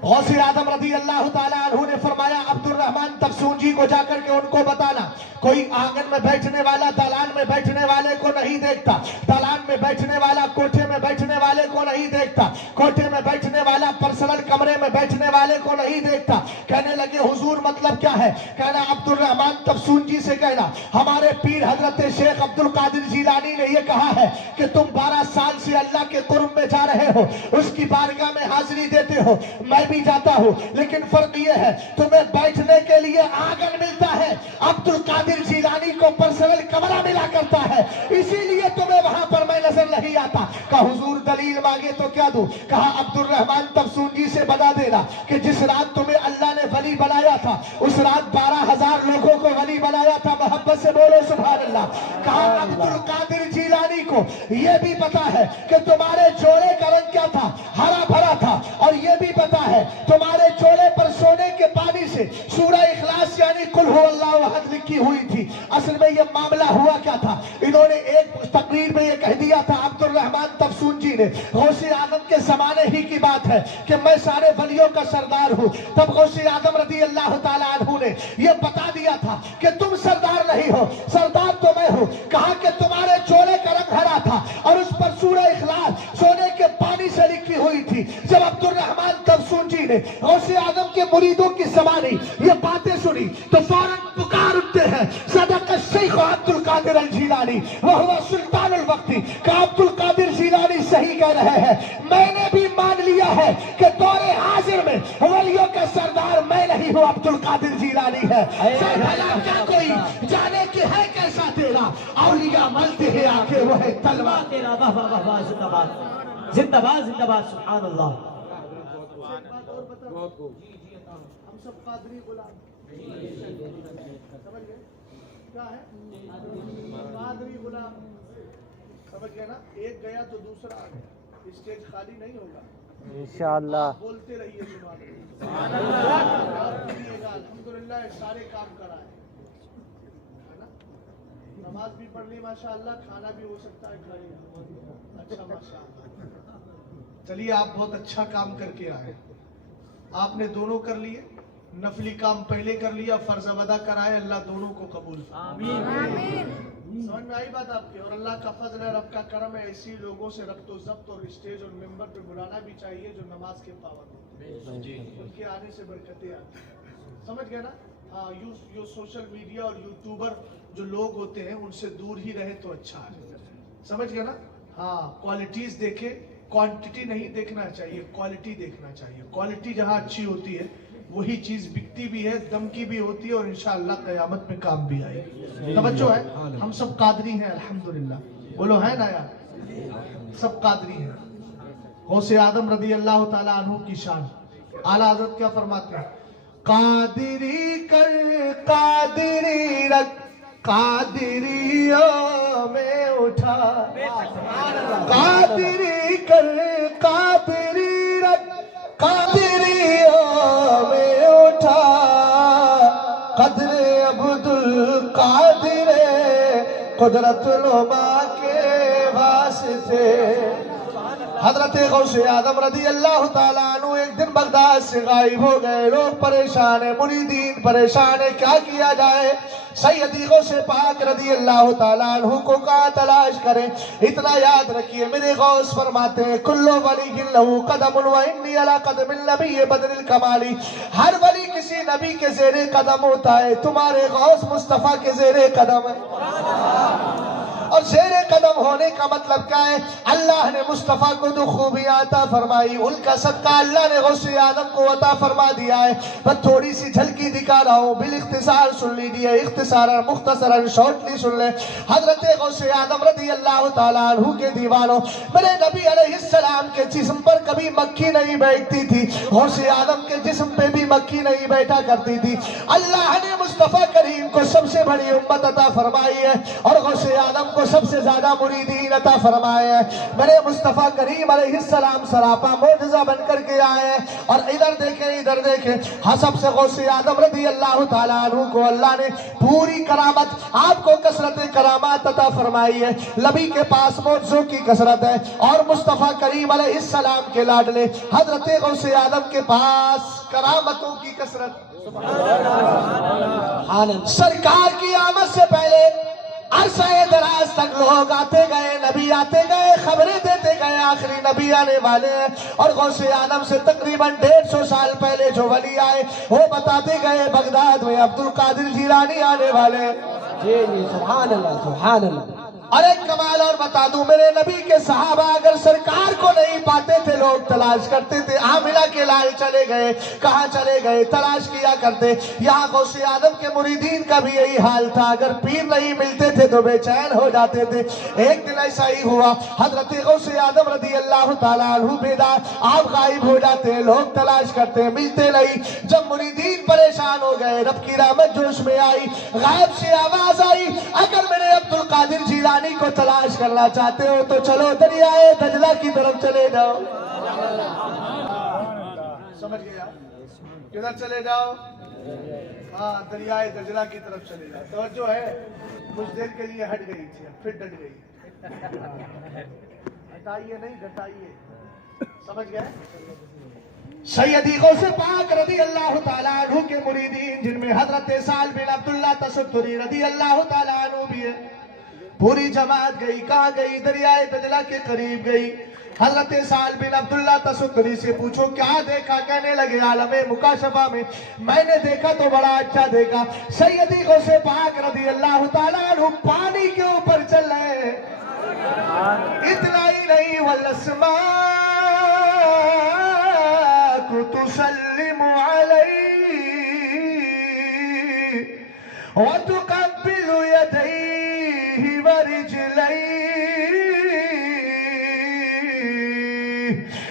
गौसे आदम रज़ी अल्लाह ताला अन्हु ने फरमाया अब्दुल रहमान तफसूजी को जाकर के उनको बताना कोई आंगन में बैठने वाला दालान में बैठने वाले को नहीं देखता, दालान में बैठने वाला कोठे में बैठने वाले को नहीं देखता, कोठे में बैठने वाला पर्सनल कमरे में बैठने वाले को नहीं देखता। कहने लगे हुजूर मतलब क्या है? कहना अब्दुल रहमान तफसूजी से कहना हमारे पीर हजरत शेख अब्दुल कादिर जीलानी ने ये कहा है कि तुम 12 साल से अल्लाह के कुर्ब में जा रहे हो, उसकी बारगाह में हाजिरी देते हो, मैं भी जाता हूं, लेकिन फर्क ये है तुम्हें बैठने के लिए आंगन मिलता है, अब्दुल कादिर जीलानी को पर्सनल कमरा मिला करता है, इसीलिए तुम्हें वहां पर मैं नजर नहीं आता। कहा हुजूर दलील मांगे तो क्या दूं? कहा अब्दुल रहमान तफसूजी से बता देना कि जिस रात तुम्हें अल्लाह ने वली बनाया था उस रात 12,000 लोगों को वली बनाया था। मोहब्बत से बोलो सुभान अल्लाह। कहा अब्दुल कादिर जीलानी को यह भी पता है कि तुम्हारे जोड़े का रंग क्या था, हरा भरा था, और यह भी पता तुम्हारे चोले पर सोने के पानी से सूरह इखलास यानी कुल हु अल्लाहु अहद लिखी हुई थी। असल में ये मामला हुआ क्या था, इन्होंने एक तकरीर में ये कह दिया था अब्दुल रहमान तफसून जी ने, गौसे आदम के जमाने ही की बात है कि मैं सारे वलियों का सरदार हूँ। तब गौसे आदम रदी अल्लाह ताला अन्हु ने ये बता दिया था कि तुम सरदार नहीं हो, सरदार तो मैं हूँ। कहा कि तुम्हारे चोले का रंग हरा था और उस पर सूरह इखलास सोने के पानी से लिखी हुई थी। जब अब्दुल रहमान तफसून जी ने गौसे आदम के मुरीदों की ज़बानी ये बातें सुनी तो फौरन पुकार उठते हैं सदक़ शेख अब्दुल कादिर अल जीलानी वह हुआ सुल्तानुल वक्ती का अब्दुल कादिर जीलानी सही कह रहे हैं। मैंने भी मान लिया है कि दौरे हाजिर में वलियों का सरदार मैं नहीं हूँ, अब्दुल कादिर जीलानी है। भला क्या कोई जाने कि है कैसा तेरा औलिया मलते हैं आके वो है तलवार तेरा वाह वाह वाह वाह, जिंदाबाद जिंदाबाद जिंदाबाद, सुभान अल्लाह। हम सब कादरी गुलाम समझ गए क्या है, कादरी गुलाम समझ गए ना। एक गया तो दूसरा आ गया, स्टेज खाली नहीं होगा इंशाअल्लाह। बोलते रहिए सुभान अल्लाह, अल्हम्दुलिल्लाह सारे काम कराए है ना। नमाज भी पढ़ ली माशाअल्लाह, खाना भी हो सकता है खा लिया, अच्छा माशाअल्लाह। चलिए आप बहुत अच्छा काम करके आए, आपने दोनों कर लिए, नफली काम पहले कर लिया, फर्ज अदा कराए, अल्लाह दोनों को कबूल आमीन। समझ में आई बात आपकी। और अल्लाह का फजल है, रब का करम है, ऐसी लोगों से रब्तो ज़ब्त और स्टेज और मेंबर पे बुलाना भी चाहिए जो नमाज के पाबंद हो, उनके आने से बरकतें आती हैं। समझ गए ना। हाँ, यो सोशल मीडिया और यूट्यूबर जो लोग होते हैं उनसे दूर ही रहे तो अच्छा है, समझ गए ना। हाँ, क्वालिटीज देखे, क्वांटिटी नहीं देखना चाहिए, क्वालिटी देखना चाहिए। क्वालिटी जहाँ अच्छी होती है वही चीज बिकती भी है, दम की भी होती है और इंशाअल्लाह क़यामत में काम भी आएगी। तवज्जो है, हम सब कादरी हैं अल्हम्दुलिल्लाह, बोलो है ना यार, सब कादरी हैं। गौसे आदम रदी अल्लाह ताला अन्हु की शान, आला हज़रत क्या फरमाते हैं, कादरी कर कादरी रख कादरियों में उठा, कादरी कर कादरी रख कादरियों में उठा, कदरे अब्दुल कादिर कुदरत नुमा के वास्ते। हजरत गौसे आदम रदी अल्लाह ताला अन्हु एक दिन बगदाद से गायब हो गए। लोग परेशान है, मुरीदीन परेशान है, क्या किया जाए। सैयदी गौसे पाक रदी अल्लाह ताला अन्हु को कहाँ तलाश करें। इतना याद रखिए, मेरे गौस फरमाते हैं कुल्लु वली लहू कदमुन व इन्नी अला कदमिल नबी बदरिल कमाली। हर वली किसी नबी के ज़ेरे कदम होता है, तुम्हारे गौस मुस्तफ़ा के ज़ेरे कदम है। और ज़ेरे कदम होने का मतलब क्या है, अल्लाह ने मुस्तफ़ा को जो खूबियाँ अता फरमाई उनका सदका अल्लाह ने गौसे आदम को अता फरमा दिया है। बस थोड़ी सी झलकी दिखा रहा हूँ, बिल इख्तिसार सुन लीजिए, इख्तिसारन मुख्तसरन शॉर्टली सुन ले। हजरत गौसे आदम रदी अल्लाह ताला अन्हु के दीवानों, मेरे नबी अलैहिस्सलाम के जिस्म पर कभी मक्खी नहीं बैठती थी, गौसे आदम के जिस्म पे भी मक्खी नहीं बैठा करती थी। अल्लाह ने मुस्तफ़ा करीम को सबसे बड़ी उम्मत अता फरमाई है और गौसे आदम को सबसे ज्यादा मुरीदीन अता फरमाए हैं। मेरे मुस्तफ़ा करीम अलैहिस्सलाम सरापा मोजज़ा बनकर के आए हैं। और इधर देखें इधर देखें, हसब से गौसे आदम रदी अल्लाह ताला अन्हु को अल्लाह ने पूरी करामत, आपको कसरत करामात अता फरमाई है। नबी के पास मोजज़ों की कसरत है और मुस्तफ़ा करीम अलैहिस्सलाम के लाडले हजरत गौसे आदम के पास करामतों की कसरत। सरकार की आमद से पहले अरसा दराज तक लोग आते गए, नबी आते गए, खबरें देते गए, आखिरी नबी आने वाले हैं। और गौसे आदम से तकरीबन 150 साल पहले जो वली आए वो बताते गए बगदाद में अब्दुल कादिर जीलानी आने वाले। जी जी, सुभान अल्लाह सुभान अल्लाह। और एक कमाल और बता दूं, मेरे नबी के सहाबा अगर सरकार को नहीं पाते थे लोग तलाश करते थे। आमिना के लाल चले गए, कहाँ चले गए, तलाश किया करते। यहाँ गौसे आदम के मुरीदीन का भी यही हाल था, अगर पीर नहीं मिलते थे तो बेचैन हो जाते थे। एक दिन ऐसा ही हुआ, हजरत गौसे आदम रदी अल्लाह ताला अन्हु बेदार आप गायब हो जाते हैं, लोग तलाश करते हैं, मिलते नहीं। जब मुरीदीन परेशान हो गए, रब की रहमत जोश में आई, गायब से आवाज आई, अगर मेरे अब्दुल कादिर जीलानी को तलाश करना चाहते हो तो चलो दरियाए दजला की तरफ चले जाओ। समझ गया? किधर चले जाओ? हाँ, दरियाए दजला की तरफ चले जाओ। तवज्जो है? कुछ देर के लिए हट गई थी, फिर डट गई। हटाइए नहीं, घटाइए। समझ गए? सैयदी गौसे पाक रदी अल्लाह ताला अन्हु के मुरीदीन, जिनमें हजरत साल बिन अब्दुल्ला तसद्दुरी रदी अल्लाह ताला अन्हु भी है। पूरी जमात गई, कहाँ गई? दरियाए दजला के करीब गई। हजरत साल बिन अब्दुल्ला तसद्दुरी से पूछो क्या देखा? कहने लगे आलमे मुकाशफा में मैंने देखा तो बड़ा अच्छा देखा। सैयदी गौसे पाक रदी अल्लाह ताला अन्हु पानी के ऊपर चल रहे हैं। इतना ही नहीं, वल्लस्मा तुसल्लिमु अलैहि व तुक़ब्बिलु यदैहि व रिजलैहि।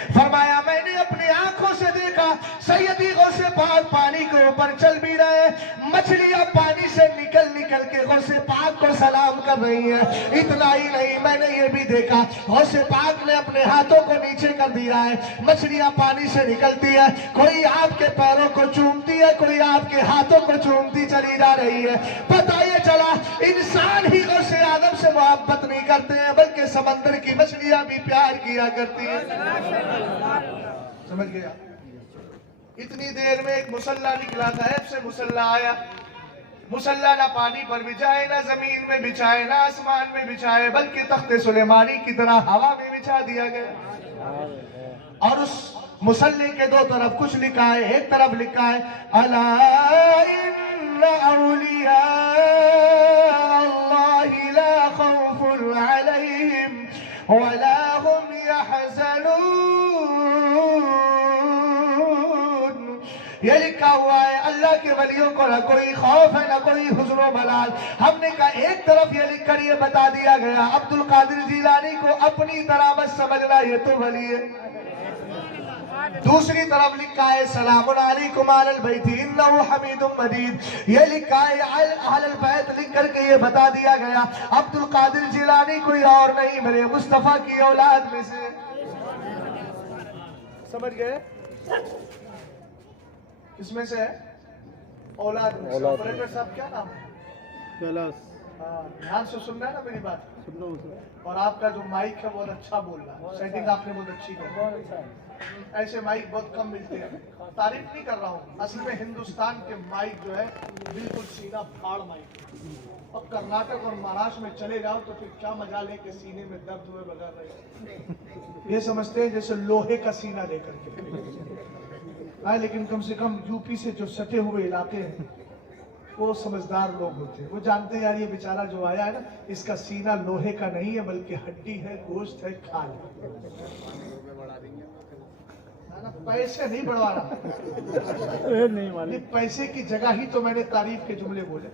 फरमाया मैंने अपनी आंखों से देखा सैयदी गौसे पाक पानी के ऊपर चल भी रहे, मछलियां पानी से निकल निकल के गौसे पाक को सलाम कर रही हैं। इतना ही नहीं, मैंने ये भी देखा गौसे पाक ने अपने हाथों को नीचे कर दिया है, मछलियां पानी से निकलती है, कोई आपके पैरों को चूमती है, कोई आपके हाथों को चूमती चली जा रही है। पता ये चला इंसान ही गौसे आदम से मोहब्बत नहीं करते हैं, बल्कि समंदर की मछलियां भी प्यार किया करती हैं। समझ गया? इतनी देर में एक मुसल्ला निकला, गायब से मुसल्ला आया। मुसल्ला ना पानी पर बिछाए, ना जमीन में बिछाए, ना आसमान में बिछाए, बल्कि तख्ते सुलेमानी की तरह हवा में बिछा दिया गया। और उस मुसल्ले के दो तरफ कुछ लिखा है। एक तरफ लिखा है अला इन्ना औलिया अल्लाहि ला खौफुन अलैहिम वला हुम यहज़नून। ये लिखा हुआ है अल्लाह के वलियों को न कोई खौफ है, न कोई हुज़्न व मलाल। हमने कहा एक तरफ ये लिखकर ये बता दिया गया अब्दुल कादिर जिलानी को अपनी तरह मत समझना, ये तो वली है। दूसरी तरफ लिखा है सलामुन अलैकुम अलल बैत इन्नहु हमीदुम मजीद। ये लिखा है अहलुल बैत लिख करके ये बता दिया गया अब्दुल कादिर जिलानी कोई और नहीं, मेरे मुस्तफा की औलाद में से। समझ गए? किसमें से है? औलाद में से। ऑपरेटर साहब क्या नाम है? ध्यान से सुनना है ना मेरी बात। और आपका जो माइक है बहुत अच्छा बोल रहा है, सेटिंग आपने बहुत अच्छी की। ऐसे माइक बहुत कम मिलते हैं। तारीफ नहीं कर रहा हूँ, असल में हिंदुस्तान के माइक जो है बिल्कुल सीधा फाड़ माइक। अब कर्नाटक और महाराष्ट्र में चले जाओ तो फिर क्या मजा ले के सीने में दर्द हुए बगैर रहे। ये समझते हैं जैसे लोहे का सीना लेकर के। लेकिन कम से कम यूपी से जो सटे हुए इलाके हैं वो समझदार लोग होते हैं, वो जानते हैं यार ये बेचारा जो आया है ना, इसका सीना लोहे का नहीं है बल्कि हड्डी है, गोश्त है, खाल है। पैसे नहीं बढ़वा रहा, नहीं पैसे की जगह ही तो मैंने तारीफ के जुमले बोले।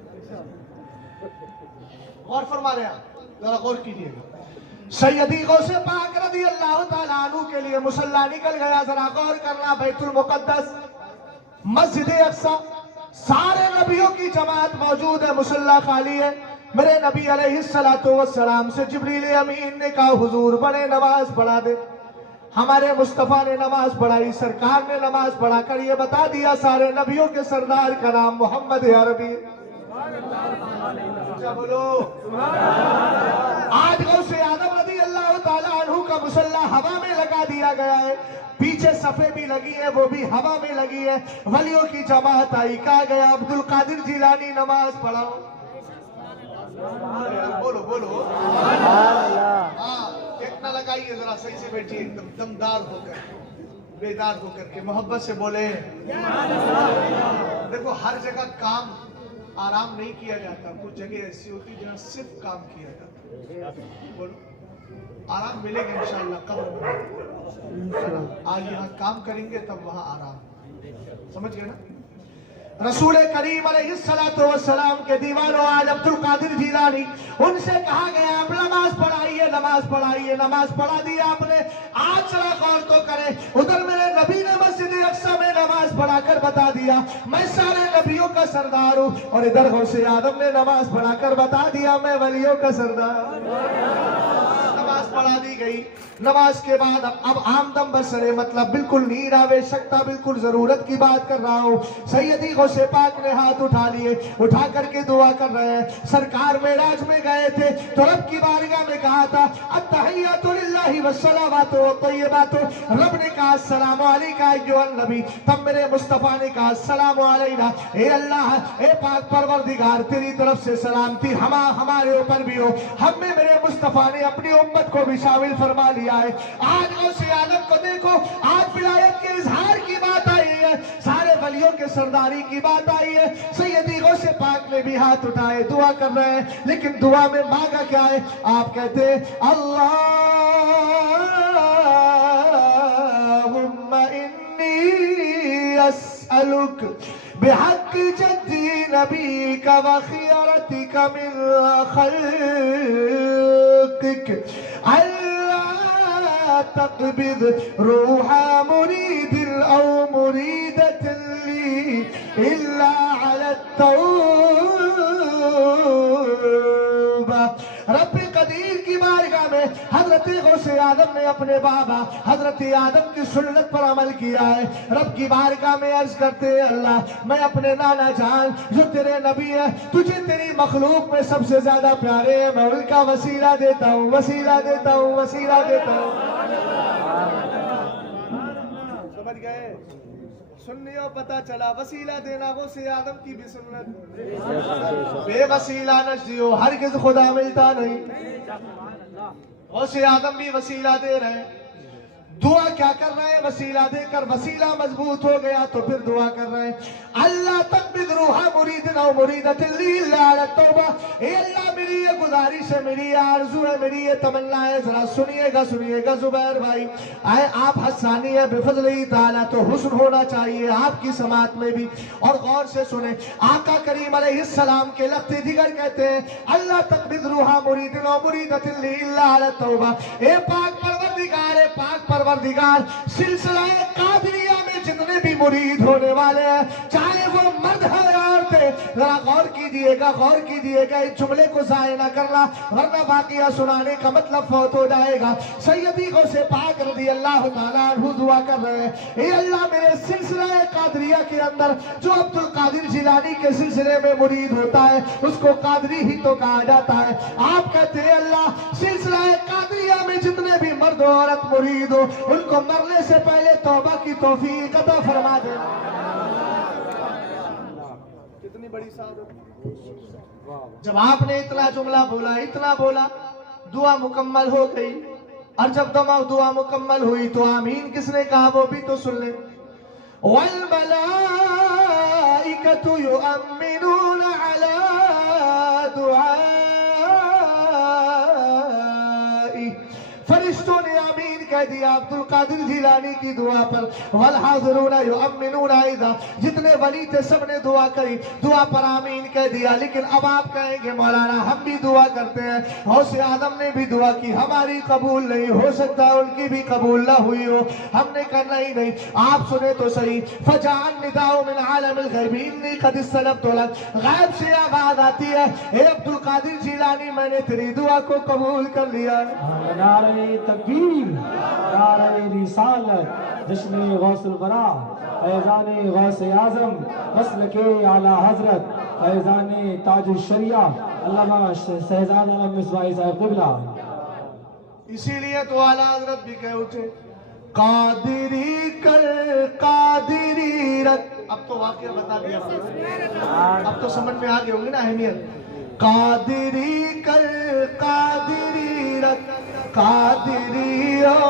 गौर फरमा रहे हैं, जरा गौर कीजिएगा। सैयदी गौसे पाक रदी अल्लाह ताला अन्हु के लिए मुसल्ला निकल गया। जरा गौर करना, बैतुल मुकद्दस, मस्जिद अक्सा, सारे नबियों की जमात मौजूद है, मुसल्ला खाली है। मेरे नबी अलैहिस्सलातु वस्सलाम से जिब्रील अमीन ने कहा हुजूर बड़े नमाज पढ़ा दे। हमारे मुस्तफा ने नमाज पढ़ाई, सरकार ने नमाज पढ़ा कर ये बता दिया सारे नबियों के सरदार का नाम मोहम्मद अरबी। बोलो आज गौसे आदम रदी अल्लाह ताला अन्हु का मुसल्ला हवा में लगा दिया गया है, पीछे सफे भी लगी है, वो भी हवा में लगी है। वलियों की जमात आई, कहा गया अब्दुल कादिर जिलानी नमाज पढ़ाओ। बोलो बोलो ना लगाइए, जरा सही से बैठिए, एकदम दमदार होकर, बेदार होकर के मोहब्बत से बोले। देखो हर जगह काम आराम नहीं किया जाता, कुछ जगह ऐसी होती जहाँ सिर्फ काम किया जाता। बोलो आराम मिलेगा इंशाअल्लाह कब्र में। आज यहाँ काम करेंगे तब वहाँ आराम। समझ गए ना? रसूल करीम अलैहिस्सलातु वस्सलाम के दीवानों आज अब्दुल कादिर जिलानी, उनसे कहा गया आप नमाज पढ़ाइए, नमाज पढ़ाइए। नमाज पढ़ा दिया आपने। आज जरा गौर तो करें, उधर मेरे नबी ने मस्जिद अक्सा में नमाज पढ़ाकर बता दिया मैं सारे नबियों का सरदार हूँ, और इधर गौसे आदम ने नमाज पढ़ाकर बता दिया मैं वलियों का सरदार। नमाज पढ़ा दी गई। नमाज के बाद अब आमदम बसरे मतलब बिल्कुल नींद आवे सकता, बिल्कुल जरूरत की बात कर रहा हूँ। सैयदी गौसे पाक ने हाथ उठा लिए, उठा करके दुआ कर रहे हैं। सरकार मेराज में गए थे तो रब की बारगाह में कहा था अत्तहिय्यातु लिल्लाहि वस्सलावातु वत्तय्यिबातु। रब ने कहा अस्सलामु अलैका अय्युहन नबी, तब मेरे मुस्तफा ने कहा अस्सलामु अलैना। ए अल्लाह, ए पाक परवरदिगार, तेरी तरफ से सलामती हमारे ऊपर भी हो। हम में मेरे मुस्तफा ने अपनी उम्मत को भी शामिल फरमा लिया है। आज गौसे आलम को देखो, आज विलायत के इजहार की बात आई है, सारे वलियों के सरदारी की बात आई है। सैयदी गौसे पाक ने भी हाथ उठाए, दुआ कर रहे हैं, लेकिन दुआ में मांगा क्या है? आप कहते हैं अल्लाहुम्मा इन्नी अस्अलुक बिहक जद्दी नबीका व खियरतिका मिन खल्किक अल्ला तक़बिद रूहा मुरीदिन औ मुरीदतिन ली इल्ला अला तौबा। रब कदीर की बारगाह में हजरत गौसे आदम ने अपने बाबा हजरत आदम की सुन्नत पर अमल किया है। रब की बारगाह में अर्ज करते हैं अल्लाह, मैं अपने नाना जान जो तेरे नबी है, तुझे तेरी मखलूक में सबसे ज्यादा प्यारे हैं, मैं उनका वसीला देता हूँ, वसीला देता हूँ, वसीला देता हूँ। समझ गए? सुन्नियों पता चला वसीला देना गौसे आदम की भी सुन्नत। बेवसीला नजदियो हरगिज़ खुदा मिलता नहीं। गौसे आदम भी वसीला दे रहे हैं। दुआ क्या कर रहे हैं? वसीला देकर वसीला मजबूत हो गया तो फिर दुआ कर रहे हैं अल्लाह तक़बिद रूहा मुरीदिन औ मुरीदतिन ली इल्ला अला तौबा। ए अल्लाह, मेरी ये गुजारिश है, मेरी ये आरज़ू है, मेरी ये तमन्ना है, जरा सुनिएगा सुनिएगा जुबैर भाई। आए आप हसानी है बिफज़लिही ताला, तो हुस्न होना चाहिए आपकी समात में भी। और गौर से सुने, आका करीम अलैहिस्सलाम के लफ्ज़ दिगर कहते हैं अल्लाह तक़बिद रूहा मुरीदिन औ मुरीदतिन ली इल्ला अला तौबा। ए पाक परवरदिगार, ए पाक परवरदिगार, सिलसिला कादरिया में जितने भी मुरीद होने वाले हैं, चाहे वो मर्द है या औरतें, जरा गौर कीजिएगा, गौर कीजिएगा, इस जुमले को ज़ाया न करना, वरना वाक़िया सुनाने का मतलब फौत हो जाएगा। सैयदी गौसे पाक रज़ी अल्लाह तआला अन्हु दुआ कर रहे हैं, ए अल्लाह, मेरे सिलसिला कादरिया के अंदर जो अब्दुल कादिर जिलानी के सिलसिले में मुरीद होता है उसको कादरी ही तो कहा जाता है। आप कहते हैं अल्लाह, सिलसिला कादरिया में जितने भी मर्द औरत मुरीद हो, उनको मरने से पहले तौबा की तौफीक अता फरमा दे। कितनी बड़ी सादत। जब आपने इतना जुमला बोला, इतना बोला, दुआ मुकम्मल हो गई। और जब दुआ मुकम्मल हुई तो आमीन किसने कहा वो भी तो सुन ले। वल मलाइकतु युअम्मिनूना अला दुआई। फरिश्तों ने आमीन कह दिया अब्दुल कादिर जिलानी की दुआ पर। वल हाज़िरूना युअम्मिनूना इज़ा, जितने वली थे सबने दुआ करी, दुआ पर आमीन कह दिया। लेकिन अब आप कहेंगे मौलाना हम भी दुआ करते हैं, गौसे आदम ने भी दुआ की, हमारी कबूल नहीं हो सकता, उनकी भी कबूल ना हुई हो। हमने करना ही नहीं। आप सुने तो सही, फजान निदाउ मिन आलमिल गैब इन्नी क़द इस्तलब्तु लक, गैब से आवाज आती है, ए अब्दुल कादिर जिलानी, मैंने तेरी दुआ को कबूल कर लिया। नारे तकबीर, नारे रिसालत, जश्न गौसुल बरा, फैज़ान गौसे आज़म, मसलके आला हज़रत, फैज़ान ताजुल शरिया, अल्लामा शहज़ाद आलम मिसबाही साहब क़िबला। इसीलिए तो आला हज़रत भी कह उठे कादिरी कर कादिरी रख। अब तो वाक़या बता दिया, अब तो समझ में आ गई होंगी ना अहमियत। कादिरी कर कादिरी रख, कादिरियों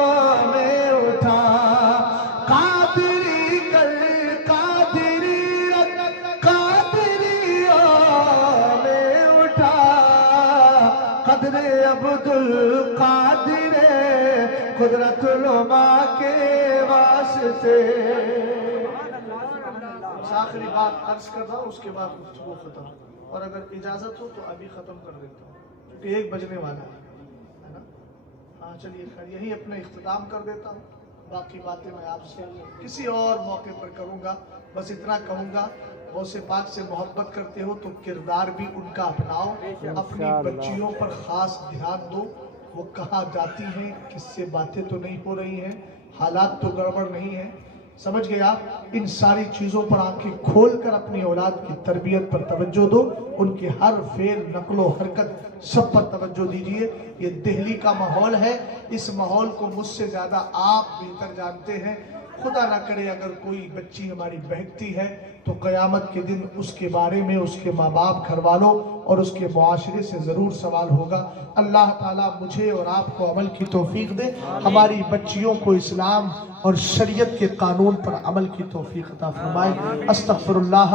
में उठा, कादिरी कर कादिरी रख, कादिरियों में उठा, कदरे अब्दुल कादिरे कुदरतुल मा के वास्ते। आखिरी बात अर्ज कर रहा हूँ, उसके बाद वो खत्म, और अगर इजाजत हो तो अभी खत्म कर देता हूँ क्योंकि 1 बजने वाला है ना। हाँ चलिए खैर, यही अपना इख्तिताम कर देता हूँ। बाकी बातें मैं आपसे किसी और मौके पर करूँगा। बस इतना कहूँगा, गौसे पाक से मोहब्बत करते हो तो किरदार भी उनका अपनाओ, अपनी बच्चियों पर खास ध्यान दो, وہ کہاں جاتی ہیں، کس سے باتیں تو نہیں ہو رہی ہیں، حالات تو گڑبڑ نہیں ہیں. سمجھ گئے آپ؟ ان ساری چیزوں پر آنکھیں کھول کر اپنی اولاد کی تربیت پر توجہ دو، ان کے ہر فعل، نقل و حرکت سب پر توجہ دیجئے. یہ دہلی کا ماحول ہے، اس ماحول کو مجھ سے زیادہ آپ بہتر جانتے ہیں. خدا نہ کرے اگر کوئی بچی ہماری بہکتی ہے تو قیامت کے دن اس کے بارے میں اس کے ماں باپ، گھر والوں اور اس کے معاشرے سے ضرور سوال ہوگا. اللہ تعالیٰ مجھے اور آپ کو عمل کی توفیق دے، ہماری بچیوں کو اسلام اور شریعت کے قانون پر عمل کی توفیق عطا فرمائے. استغفر اللہ